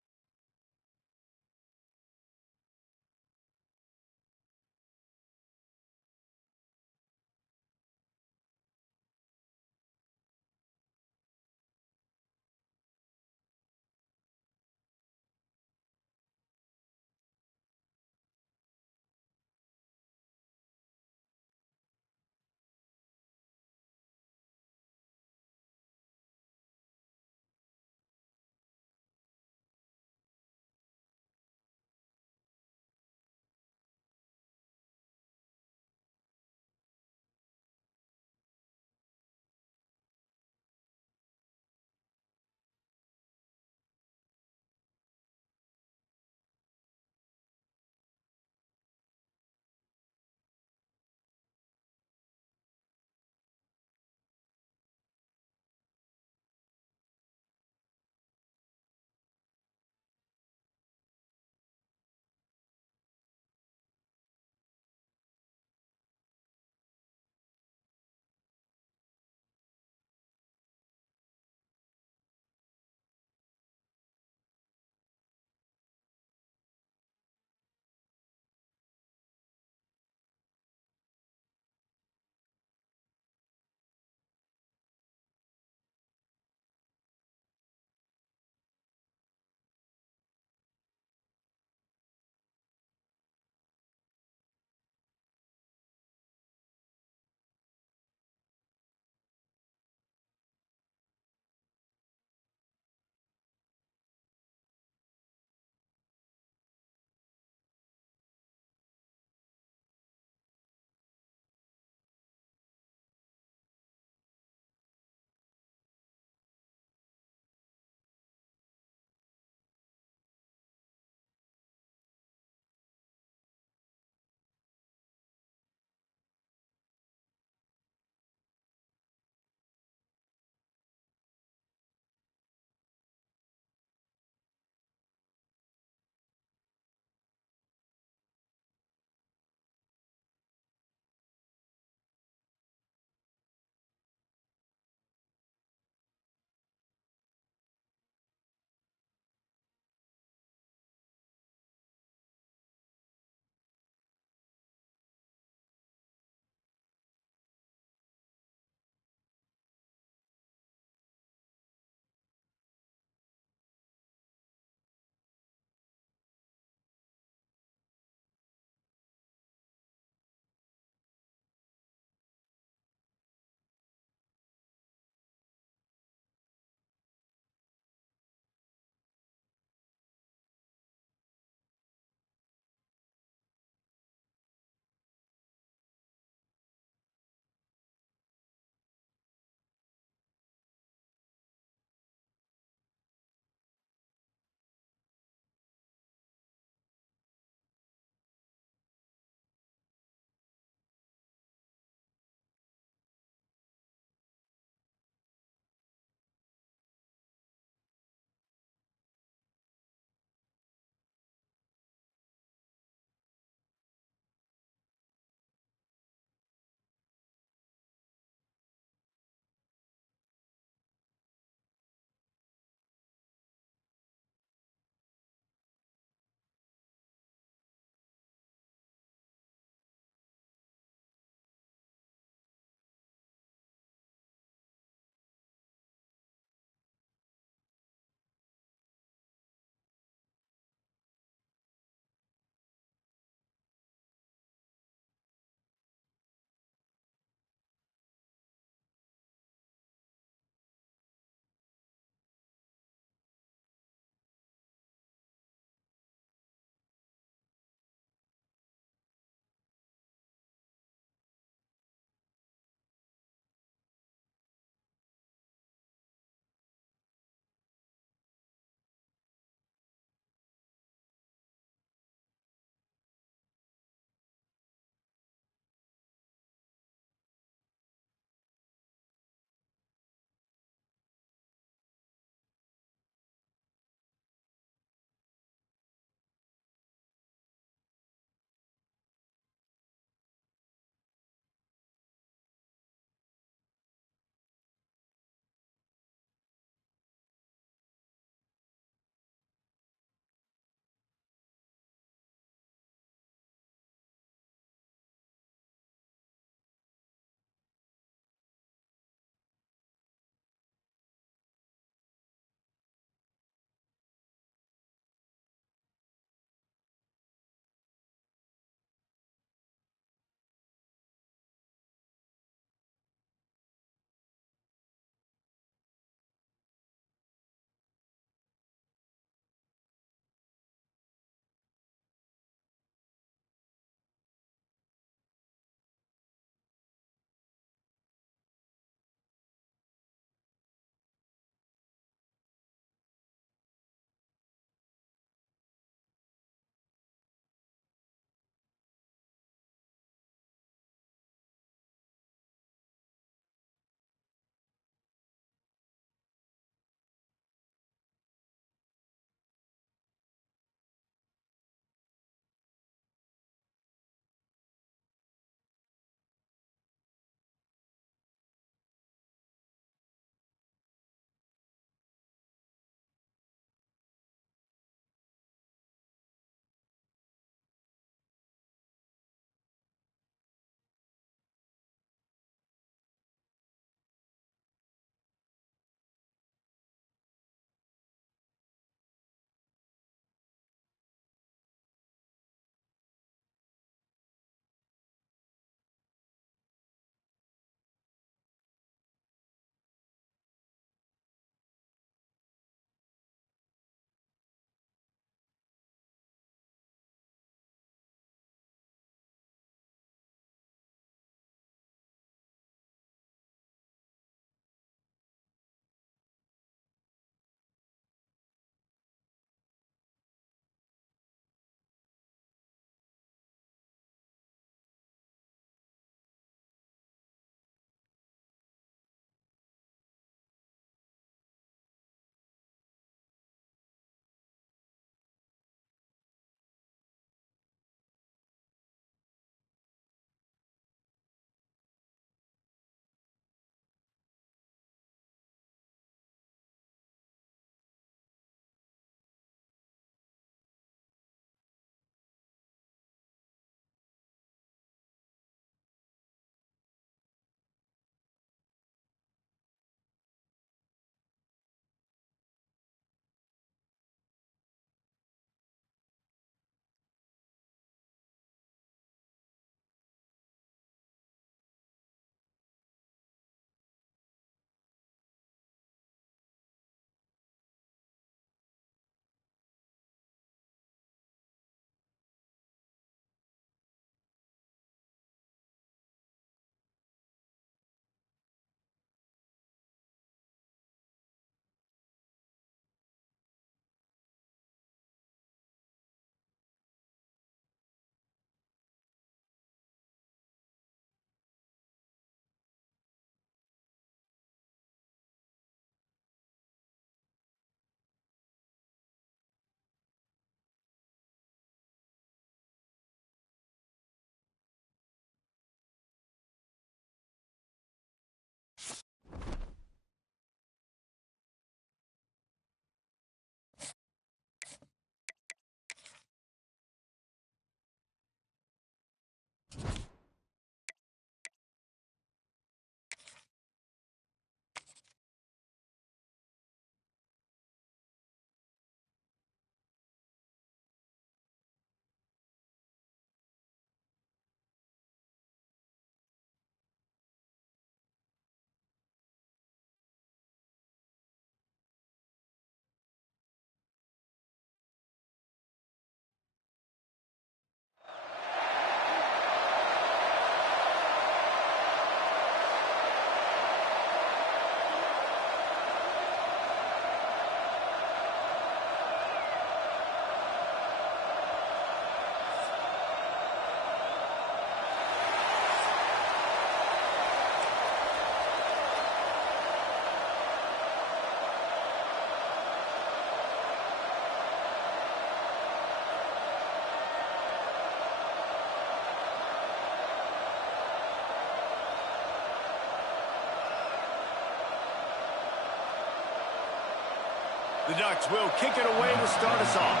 The Ducks will kick it away to start us off.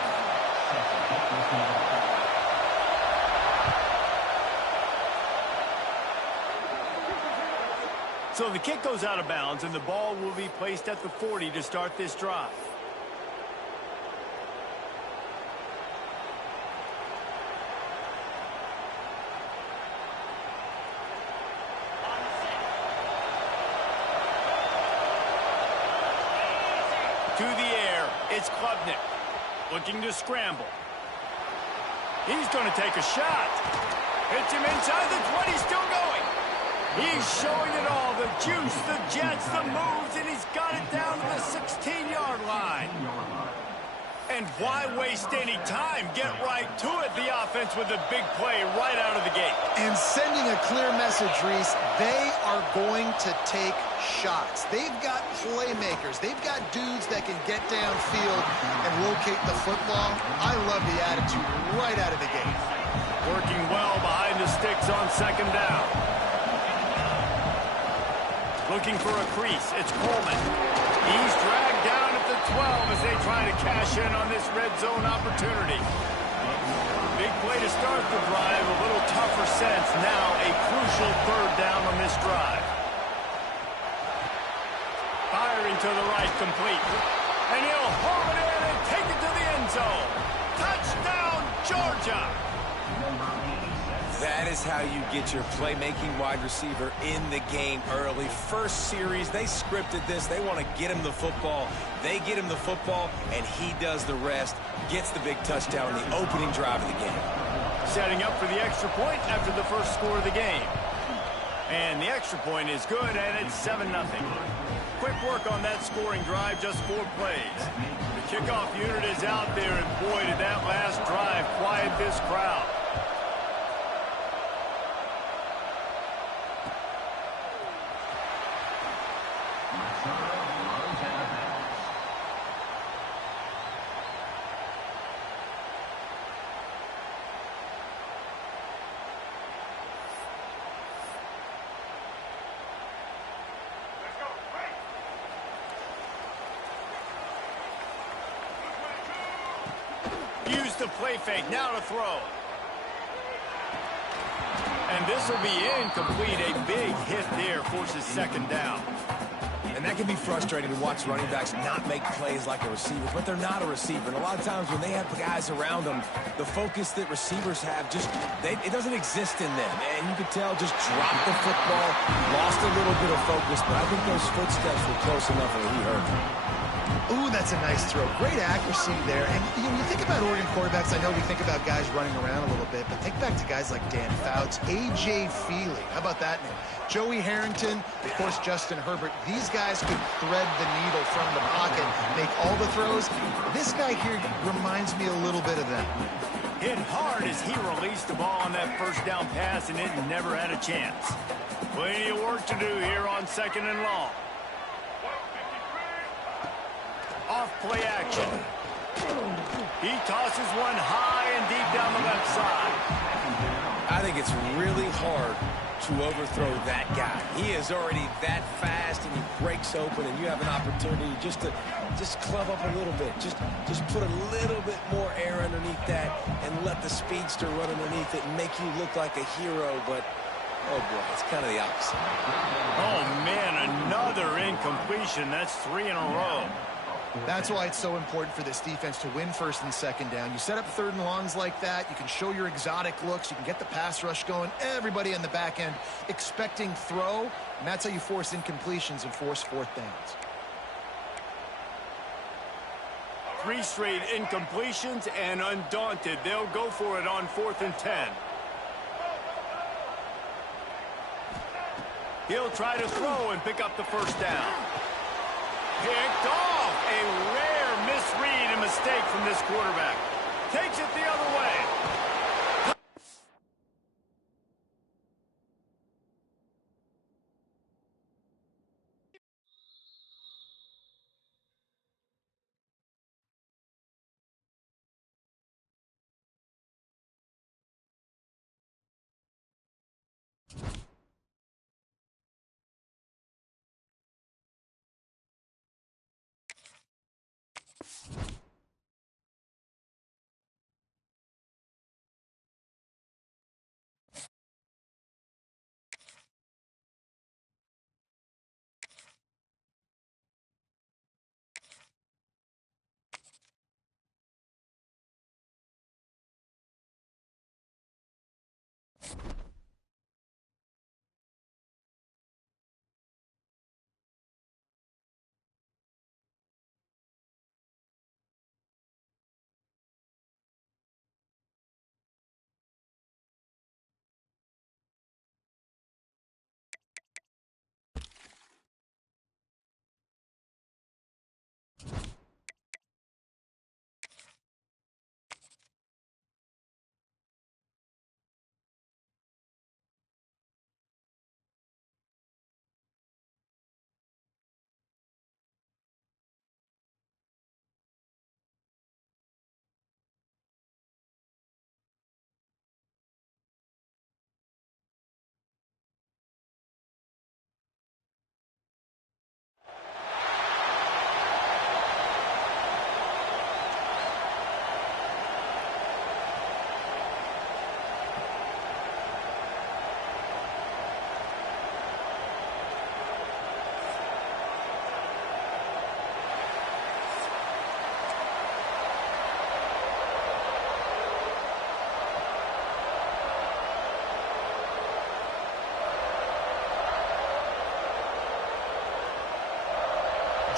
So the kick goes out of bounds, and the ball will be placed at the 40 to start this drive. To the air, it's Klubnik, looking to scramble. He's going to take a shot. Hits him inside the 20, still going. He's showing it all, the juice, the jets, the moves, and he's got it down to the 16-yard line. And why waste any time? Get right to it, the offense, with a big play right out of the gate. And sending a clear message, Reese, they are going to take shots. They've got playmakers. They've got dudes that can get downfield and locate the football. I love the attitude right out of the gate. Working well behind the sticks on second down. Looking for a crease. It's Coleman. He's dragged down at the 12 as they try to cash in on this red zone opportunity. Big play to start the drive. A little tougher sense. Now a crucial third down on this drive. Firing to the right, complete. And he'll haul it in and take it to the end zone. Touchdown, Georgia! That is how you get your playmaking wide receiver in the game early. First series, they scripted this. They want to get him the football. They get him the football, and he does the rest. Gets the big touchdown in the opening drive of the game. Setting up for the extra point after the first score of the game. And the extra point is good, and it's 7-0. Quick work on that scoring drive, just 4 plays. The kickoff unit is out there, and boy, did that last drive quiet this crowd. Use the play fake, now to throw. And this will be incomplete. A big hit there forces second down. And that can be frustrating to watch running backs not make plays like a receiver, but they're not a receiver. And a lot of times when they have guys around them, the focus that receivers have it doesn't exist in them. And you can tell just dropped the football, lost a little bit of focus, but I think those footsteps were close enough where he hurt him. Ooh, that's a nice throw. Great accuracy there. And when you think about Oregon quarterbacks, I know we think about guys running around a little bit, but think back to guys like Dan Fouts, A.J. Feely. How about that name? Joey Harrington, of course, Justin Herbert. These guys could thread the needle from the pocket, make all the throws. This guy here reminds me a little bit of them. Hit hard as he released the ball on that first down pass, and it never had a chance. Plenty of work to do here on second and long. Off play action. He tosses one high and deep down the left side. I think it's really hard to overthrow that guy. He is already that fast, and he breaks open, and you have an opportunity just to club up a little bit. Just put a little bit more air underneath that and let the speedster run underneath it and make you look like a hero, but oh boy, it's kind of the opposite. Oh man, another incompletion. That's 3 in a row. That's why it's so important for this defense to win first and second down. You set up third and longs like that. You can show your exotic looks. You can get the pass rush going. Everybody on the back end expecting throw, and that's how you force incompletions and force fourth downs. 3 straight incompletions, and undaunted, they'll go for it on 4th and 10. He'll try to throw and pick up the first down. Picked off. A rare misread and mistake from this quarterback. Takes it the other way.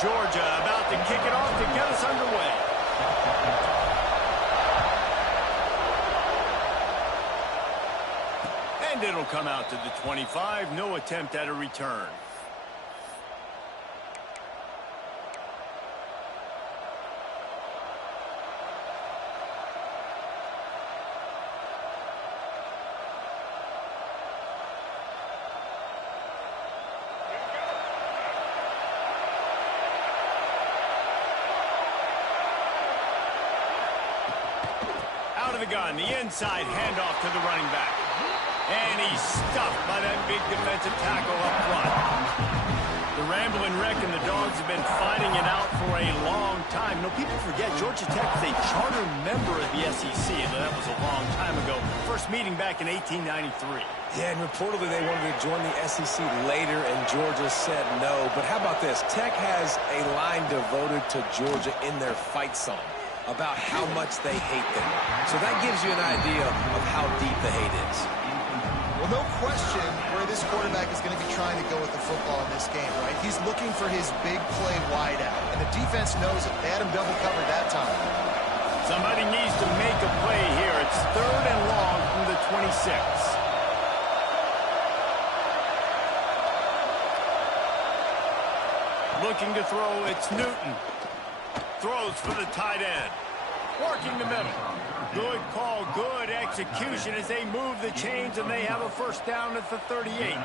Georgia about to kick it off to get us underway. And it'll come out to the 25. No attempt at a return. Out of the gun, the inside handoff to the running back. And he's stuffed by that big defensive tackle up front. The Rambling Wreck and the Dogs have been fighting it out for a long time. You know, people forget Georgia Tech is a charter member of the SEC. That was a long time ago. First meeting back in 1893. Yeah, and reportedly they wanted to join the SEC later, and Georgia said no. But how about this? Tech has a line devoted to Georgia in their fight song about how much they hate them. So that gives you an idea of how deep the hate is. Well, no question where this quarterback is going to be trying to go with the football in this game, right? He's looking for his big play wide out, and the defense knows it. They had him double covered that time. Somebody needs to make a play here. It's 3rd and long from the 26. Looking to throw, it's Newton. Throws for the tight end. Working the middle. Good call, good execution as they move the chains, and they have a first down at the 38.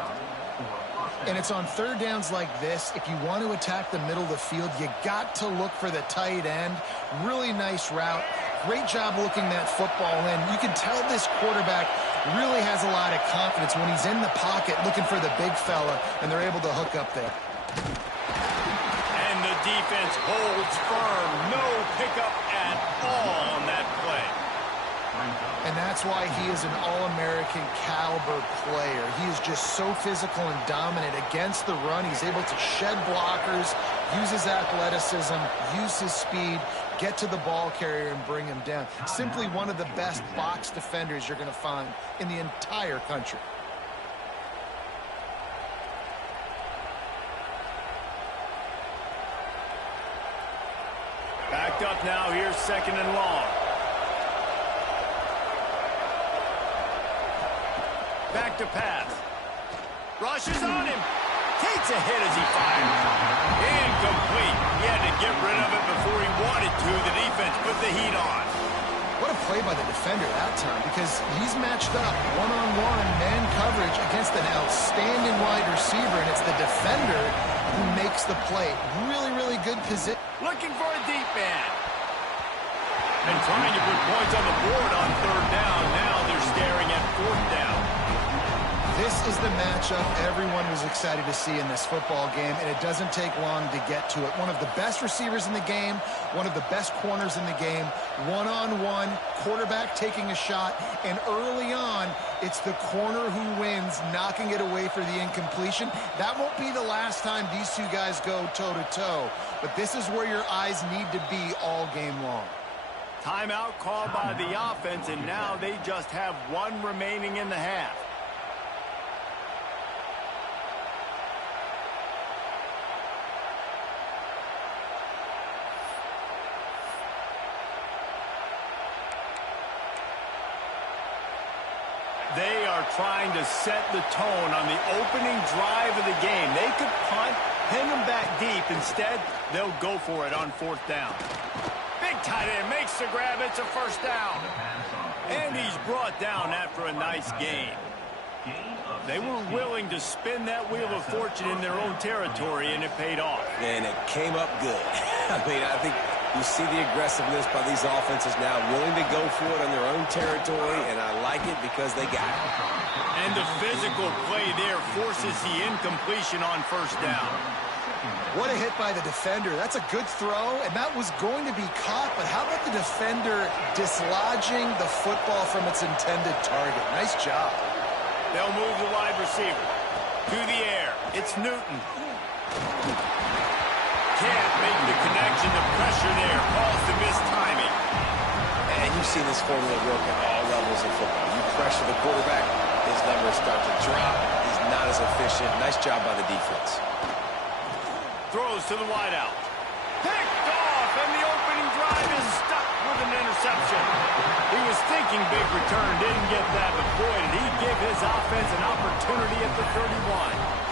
And it's on 3rd downs like this. If you want to attack the middle of the field, you got to look for the tight end. Really nice route. Great job looking that football in. You can tell this quarterback really has a lot of confidence when he's in the pocket looking for the big fella, and they're able to hook up there. And the defense holds firm. No pickup at all on that play. And that's why he is an All-American caliber player. He is just so physical and dominant against the run. He's able to shed blockers, use his athleticism, use his speed, get to the ball carrier and bring him down. Simply one of the best box defenders you're going to find in the entire country. Backed up now. Here's 2nd and long. Back to pass. Rushes on him. Takes a hit as he fires. Incomplete. He had to get rid of it before he wanted to. The defense put the heat on. What a play by the defender that time, because he's matched up one-on-one man coverage against an outstanding wide receiver, and it's the defender who makes the play. Really, really good position. Looking for a deep man. And trying to put points on the board on 3rd down. Now they're staring at 4th down. This is the matchup everyone was excited to see in this football game, and it doesn't take long to get to it. One of the best receivers in the game, one of the best corners in the game, one-on-one, quarterback taking a shot, and early on, it's the corner who wins, knocking it away for the incompletion. That won't be the last time these two guys go toe-to-toe, but this is where your eyes need to be all game long. Timeout called by the offense, and now they just have 1 remaining in the half. They are trying to set the tone on the opening drive of the game. They could punt, pin them back deep. Instead, they'll go for it on 4th down. Big tight end makes the grab. It's a first down. And he's brought down after a nice gain. They were willing to spin that wheel of fortune in their own territory, and it paid off. And it came up good. I mean, I think you see the aggressiveness by these offenses now, willing to go for it on their own territory, and I like it because they got it. And the physical play there forces the incompletion on 1st down. What a hit by the defender. That's a good throw, and that was going to be caught, but how about the defender dislodging the football from its intended target? Nice job. They'll move the wide receiver to the air. It's Newton. Can't make the connection. The pressure there calls to miss timing. And you've seen this formula work at all levels of football. You pressure the quarterback, his numbers start to drop. He's not as efficient. Nice job by the defense. Throws to the wideout. Picked off, and the opening drive is stuck with an interception. He was thinking big return, didn't get that, but boy, did he give his offense an opportunity at the 31.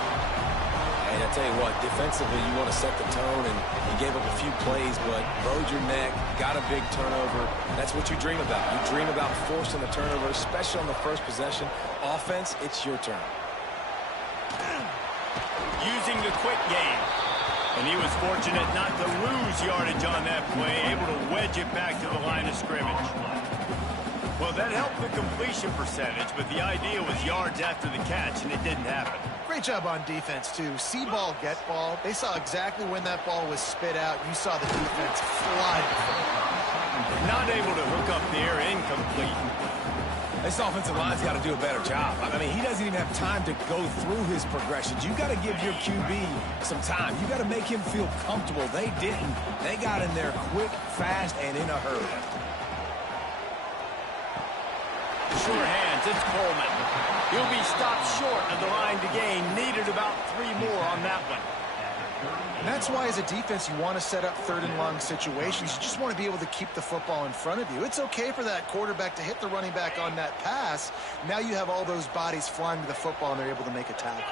And I tell you what, defensively, you want to set the tone, and he gave up a few plays, but broke your neck, got a big turnover. That's what you dream about. You dream about forcing the turnover, especially on the first possession. Offense, it's your turn. Using the quick game. And he was fortunate not to lose yardage on that play, able to wedge it back to the line of scrimmage. Well, that helped the completion percentage, but the idea was yards after the catch, and it didn't happen. Great job on defense, too. See ball, get ball. They saw exactly when that ball was spit out. You saw the defense fly. Not able to hook up there, incomplete. This offensive line's got to do a better job. I mean, he doesn't even have time to go through his progressions. You got to give your QB some time. You got to make him feel comfortable. They didn't. They got in there quick, fast, and in a hurry. Sure hands, it's Coleman. He'll be stopped short of the line to gain. Needed about 3 more on that one. And that's why, as a defense, you want to set up third and long situations. You just want to be able to keep the football in front of you. It's okay for that quarterback to hit the running back on that pass. Now you have all those bodies flying to the football, and they're able to make a tackle.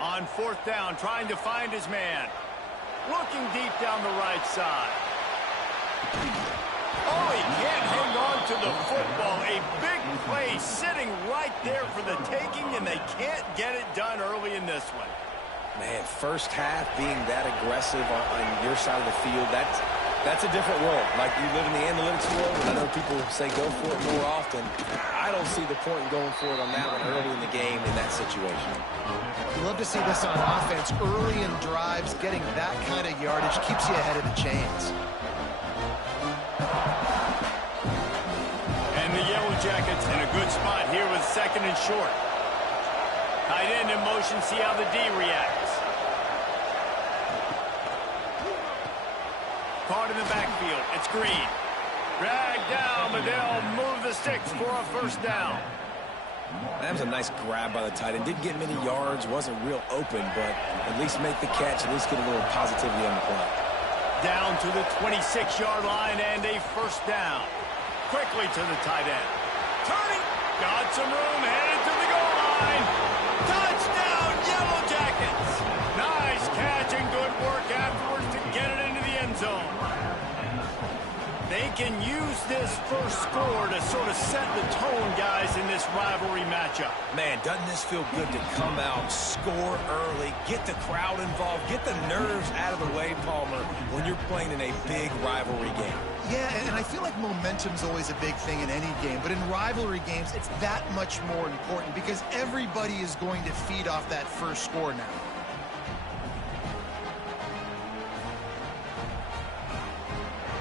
On 4th down, trying to find his man. Looking deep down the right side. Oh, he can't hang on to the football. A big play sitting right there for the taking, and they can't get it done early in this one. Man, first half being that aggressive on your side of the field, that's a different world. Like, you live in the analytics world, and I know people say go for it more often. I don't see the point in going for it on that one early in the game in that situation. You love to see this on offense. Early in drives, getting that kind of yardage keeps you ahead of the chains. And the Yellow Jackets in a good spot here with 2nd and short. Tight end in motion, see how the D reacts. Caught in the backfield, it's Green. Dragged down, but they'll move the sticks for a 1st down. That was a nice grab by the tight end. Didn't get many yards, wasn't real open, but at least make the catch, at least get a little positivity on the play. Down to the 26-yard line and a 1st down. Quickly to the tight end. Turning. Got some room. Headed to the goal line. Touchdown, Yellow Jackets. Nice catch and good work afterwards to get it into the end zone. They can use this first score to sort of set the tone, guys, in this rivalry matchup. Man, doesn't this feel good to come out, score early, get the crowd involved, get the nerves out of the way, Palmer, when you're playing in a big rivalry game. Yeah, and I feel like momentum's always a big thing in any game, but in rivalry games, it's that much more important because everybody is going to feed off that first score now.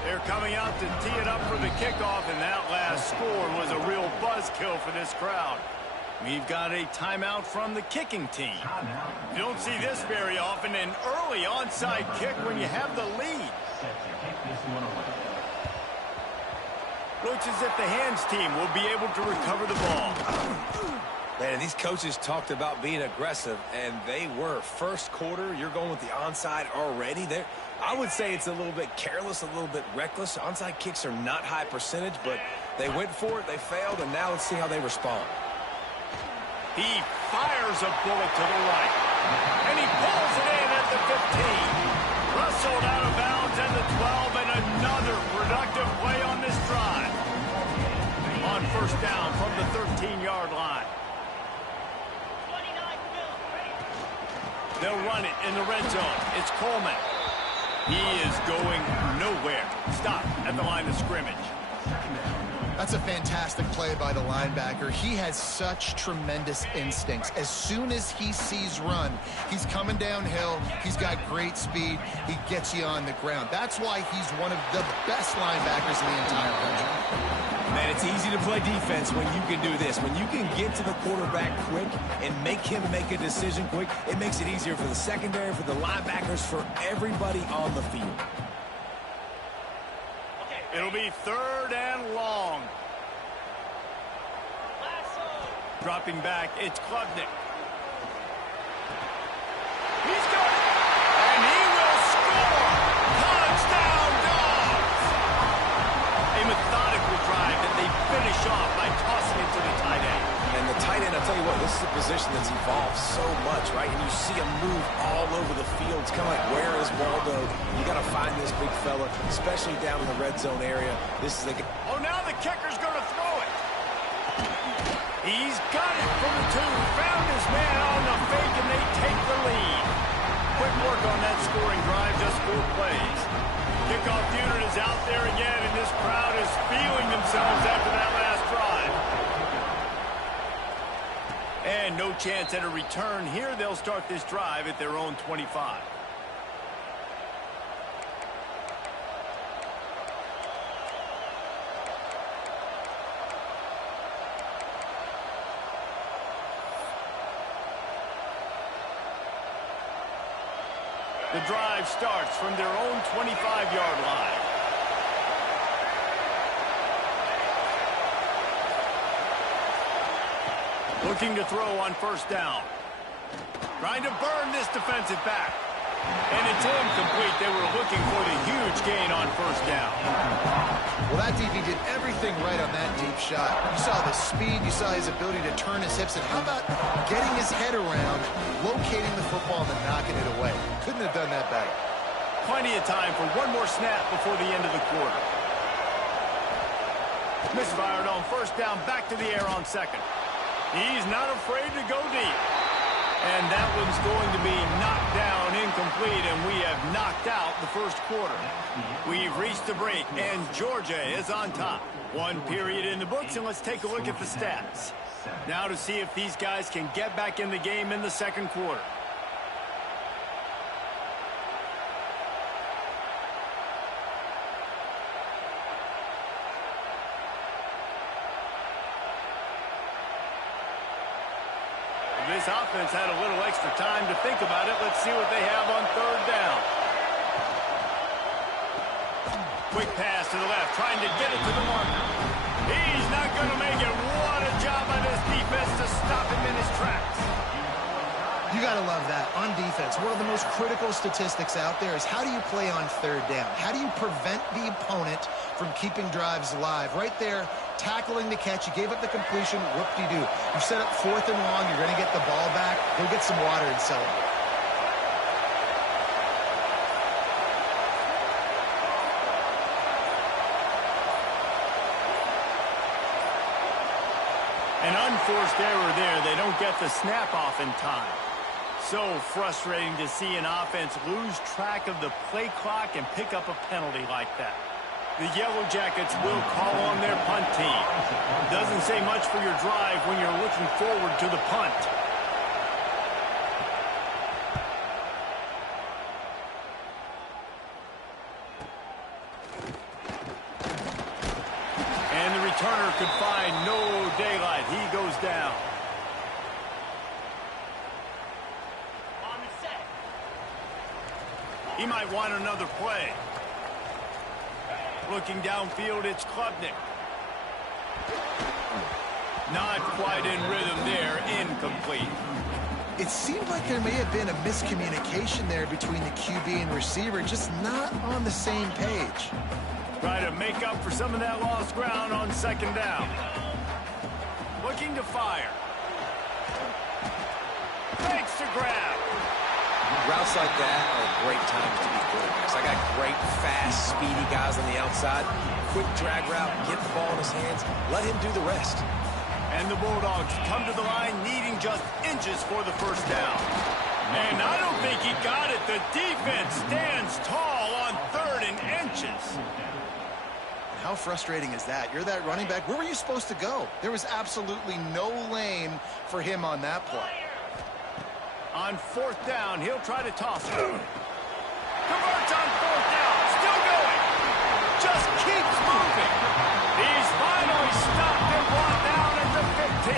They're coming out to tee it up for the kickoff, and that last score was a real buzzkill for this crowd. We've got a timeout from the kicking team. You don't see this very often, an early onside kick when you have the lead. Looks as if the hands team will be able to recover the ball. Man, and these coaches talked about being aggressive, and they were. First quarter, you're going with the onside already. I would say it's a little bit careless, a little bit reckless. Onside kicks are not high percentage, but they went for it, they failed, and now let's see how they respond. He fires a bullet to the right, and he pulls it in at the 15. Rustled out of bounds at the 12, and another productive play on this drive. On 1st down from the 13-yard line. They'll run it in the red zone. It's Coleman. He is going nowhere. Stop at the line of scrimmage. That's a fantastic play by the linebacker. He has such tremendous instincts. As soon as he sees run, he's coming downhill. He's got great speed. He gets you on the ground. That's why he's one of the best linebackers in the entire country. Man, it's easy to play defense when you can do this. When you can get to the quarterback quick and make him make a decision quick, it makes it easier for the secondary, for the linebackers, for everybody on the field. It'll be 3rd and long. Dropping back, it's Klubnik. He's got it! a position that's evolved so much, right? And you see him move all over the field. It's kind of like, where is Waldo? You got to find this big fella, especially down in the red zone area. This is the... Oh, now the kicker's going to throw it. He's got it from the 2. Found his man on the fake, and they take the lead. Quick work on that scoring drive, just 4 plays. Kickoff unit is out there again, and this crowd is feeling themselves after that last drive. And no chance at a return here. They'll start this drive at their own 25. The drive starts from their own 25-yard line. Looking to throw on first down. Trying to burn this defensive back. And it's incomplete. They were looking for the huge gain on first down. Well, that DB did everything right on that deep shot. You saw the speed, you saw his ability to turn his hips, and how about getting his head around, locating the football, and then knocking it away? Couldn't have done that better. Plenty of time for one more snap before the end of the quarter. Misfired on first down, back to the air on second. He's not afraid to go deep. And that one's going to be knocked down incomplete, and we have knocked out the first quarter. We've reached the break, and Georgia is on top. 1 period in the books, and let's take a look at the stats. Now to see if these guys can get back in the game in the second quarter. This offense had a little extra time to think about it. Let's see what they have on third down. Quick pass to the left, trying to get it to the marker. He's not going to make it. What a job by this defense to stop him in his tracks. You got to love that. On defense, one of the most critical statistics out there is how do you play on third down? How do you prevent the opponent from keeping drives alive? Right there, tackling the catch. You gave up the completion. Whoop-de-doo. You set up 4th and long. You're going to get the ball back. Go get some water and celebrate. An unforced error there. They don't get the snap off in time. So frustrating to see an offense lose track of the play clock and pick up a penalty like that. The Yellow Jackets will call on their punt team. Doesn't say much for your drive when you're looking forward to the punt. And the returner could find no daylight. He goes down. He might want another play. Looking downfield, it's Klubnik. Not quite in rhythm there, incomplete. It seemed like there may have been a miscommunication there between the QB and receiver, just not on the same page. Try to make up for some of that lost ground on second down. Looking to fire. Fakes to grab. Routes like that are great times to be quarterbacks. I got great, fast, speedy guys on the outside. Quick drag route, get the ball in his hands, let him do the rest. And the Bulldogs come to the line needing just inches for the first down. And I don't think he got it. The defense stands tall on 3rd and inches. How frustrating is that? You're that running back. Where were you supposed to go? There was absolutely no lane for him on that play. On 4th down, he'll try to toss it. Converts on 4th down. Still going. Just keeps moving. He's finally stopped and brought down at the 15.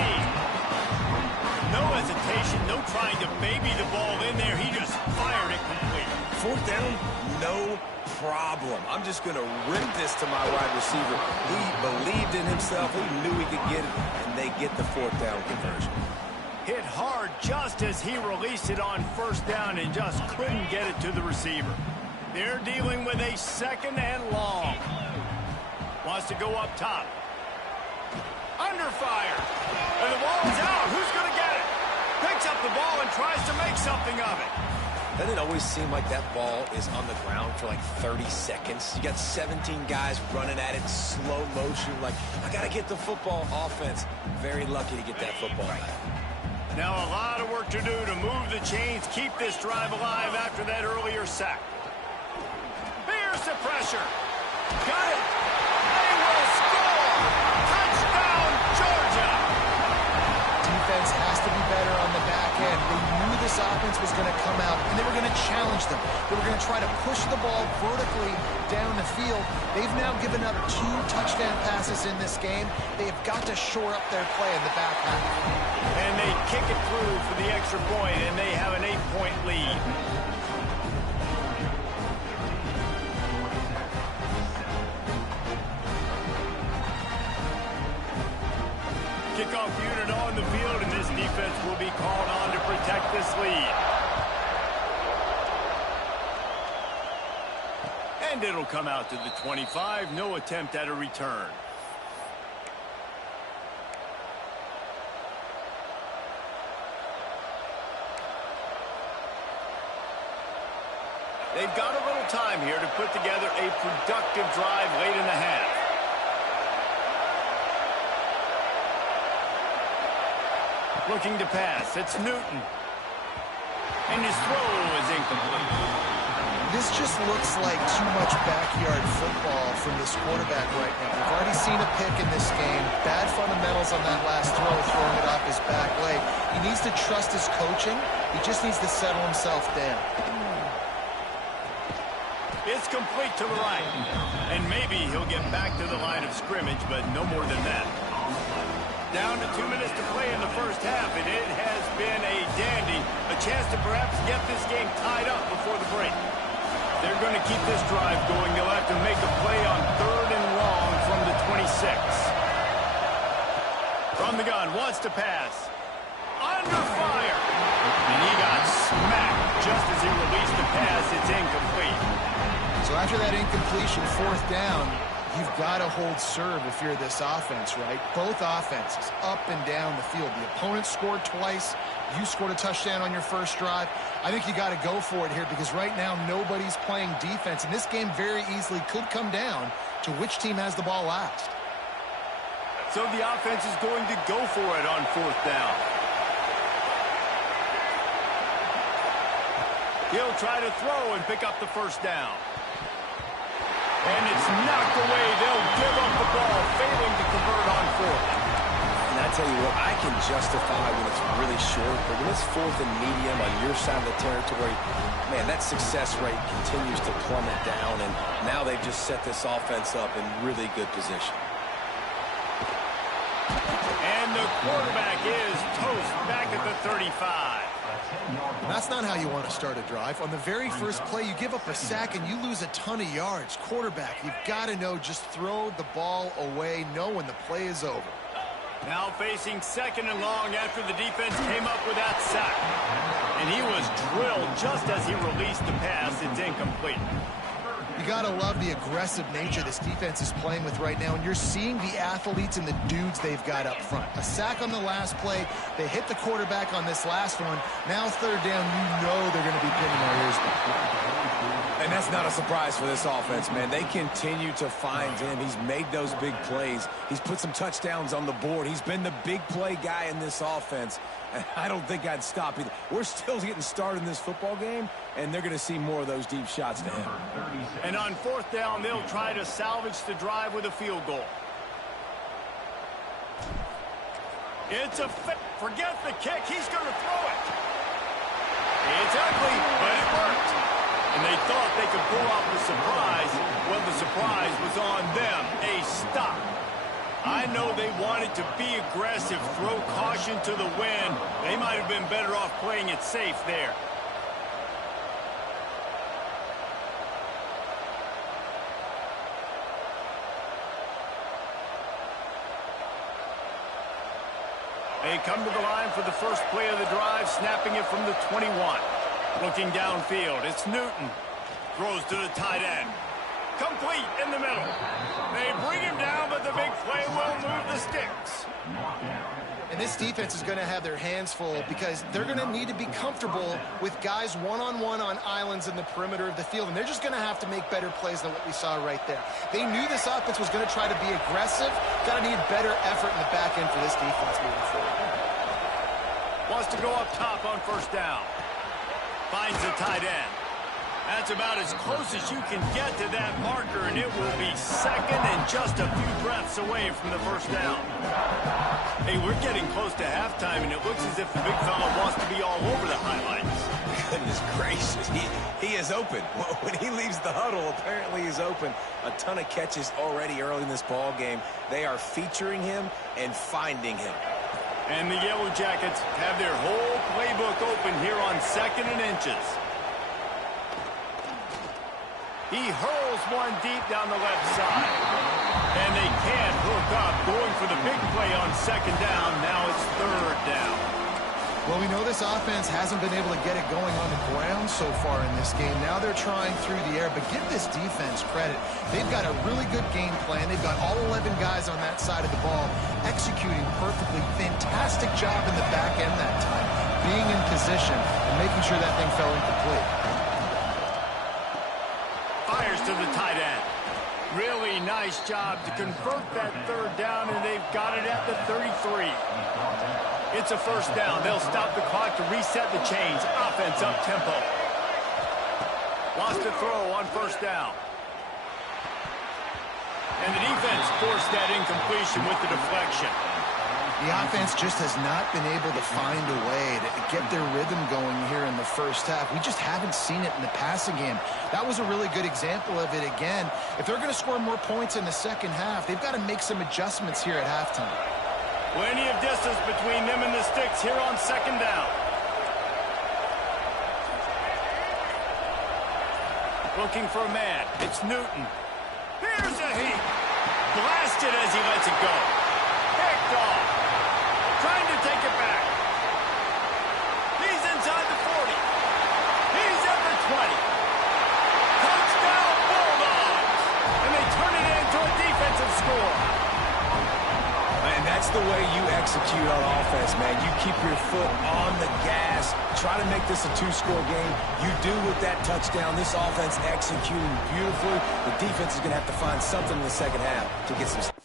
No hesitation, no trying to baby the ball in there. He just fired it complete. 4th down, no problem. I'm just going to rip this to my wide receiver. He believed in himself. He knew he could get it, and they get the 4th down conversion. Hit hard just as he released it on first down and just couldn't get it to the receiver. They're dealing with a 2nd and long. Wants to go up top. Under fire. And the ball's out. Who's going to get it? Picks up the ball and tries to make something of it. Doesn't it always seem like that ball is on the ground for like 30 seconds? You got 17 guys running at it, slow motion, like, I got to get the football. Offense, very lucky to get that football back. Now a lot of work to do to move the chains, keep this drive alive after that earlier sack. Here's the pressure. Got it. They will score. Touchdown, Georgia. Defense has to be better on the back end. They knew this offense was going to come out, and they were going to challenge them. They were going to try to push the ball vertically down the field. They've now given up 2 touchdown passes in this game. They have got to shore up their play in the back half. And they kick it through for the extra point, and they have an 8-point lead. Kickoff unit on the field, and this defense will be called on to protect this lead. And it'll come out to the 25. No attempt at a return. They've got a little time here to put together a productive drive late in the half. Looking to pass. It's Newton. And his throw is incomplete. This just looks like too much backyard football from this quarterback right now. We've already seen a pick in this game. Bad fundamentals on that last throw, throwing it off his back leg. He needs to trust his coaching. He just needs to settle himself down. It's complete to the right. And maybe he'll get back to the line of scrimmage, but no more than that. Down to 2 minutes to play in the first half, and it has been a dandy. A chance to perhaps get this game tied up before the break. They're going to keep this drive going. They'll have to make a play on 3rd and long from the 26. From the gun, wants to pass. Under fire. And he got smacked just as he released the pass. It's incomplete. So after that incompletion, 4th down, you've got to hold serve if you're this offense, right? Both offenses, up and down the field. The opponent scored twice. You scored a touchdown on your first drive. I think you got to go for it here because right now nobody's playing defense. And this game very easily could come down to which team has the ball last. So the offense is going to go for it on 4th down. He'll try to throw and pick up the first down. And it's knocked away. They'll give up the ball, failing to convert on 4th. And I tell you what, I can justify when it's really short, but when it's 4th and medium on your side of the territory, man, that success rate continues to plummet down, and now they've just set this offense up in really good position. And the quarterback is toast back at the 35. That's not how you want to start a drive. On the very first play, you give up a sack and you lose a ton of yards. Quarterback, you've got to know, just throw the ball away, know when the play is over. Now facing 2nd and long after the defense came up with that sack. And he was drilled just as he released the pass. It's incomplete. You got to love the aggressive nature this defense is playing with right now, and you're seeing the athletes and the dudes they've got up front. A sack on the last play. They hit the quarterback on this last one. Now 3rd down, you know they're going to be pinning their ears back. And that's not a surprise for this offense, man. They continue to find him. He's made those big plays. He's put some touchdowns on the board. He's been the big play guy in this offense. And I don't think I'd stop either. We're still getting started in this football game, and they're going to see more of those deep shots to him. And on 4th down, they'll try to salvage the drive with a field goal. It's a forget the kick. He's going to throw it. It's ugly, but it worked. And they thought they could pull off the surprise. Well, the surprise was on them. A stop. I know they wanted to be aggressive, throw caution to the wind. They might have been better off playing it safe there. They come to the line for the first play of the drive, snapping it from the 21. Looking downfield, it's Newton. Throws to the tight end. Complete in the middle. They bring him down, but the big play will move the sticks. And this defense is going to have their hands full because they're going to need to be comfortable with guys one-on-one on islands in the perimeter of the field, and they're just going to have to make better plays than what we saw right there. They knew this offense was going to try to be aggressive. Got to need better effort in the back end for this defense moving forward. Wants to go up top on first down. Finds the tight end. That's about as close as you can get to that marker, and it will be second and just a few breaths away from the first down. Hey, we're getting close to halftime, and it looks as if the big fella wants to be all over the highlights. Goodness gracious, he is open. When he leaves the huddle, apparently he's open. A ton of catches already early in this ball game. They are featuring him and finding him. And the Yellow Jackets have their whole playbook open here on 2nd and inches. He hurls one deep down the left side. And they can't hook up, going for the big play on 2nd down. Now it's 3rd down. Well, we know this offense hasn't been able to get it going on the ground so far in this game. Now they're trying through the air, but give this defense credit. They've got a really good game plan. They've got all 11 guys on that side of the ball executing perfectly. Fantastic job in the back end that time, being in position and making sure that thing fell incomplete. Fires to the tight end. Really nice job to convert that 3rd down, and they've got it at the 33. It's a first down. They'll stop the clock to reset the chains. Offense up tempo. Lost to throw on first down. And the defense forced that incompletion with the deflection. The offense just has not been able to find a way to get their rhythm going here in the first half. We just haven't seen it in the passing game. That was a really good example of it again. If they're going to score more points in the second half, they've got to make some adjustments here at halftime. Plenty of distance between them and the sticks here on 2nd down. Looking for a man. It's Newton. Here's a heat. Blasted as he lets it go. Picked off. Trying to take it back. He's inside the 40. He's at the 20. Touchdown Bulldogs. And they turn it into a defensive score. And that's the way you execute on offense, man. You keep your foot on the gas. Try to make this a 2-score game. You do with that touchdown. This offense executing beautifully. The defense is going to have to find something in the second half to get some...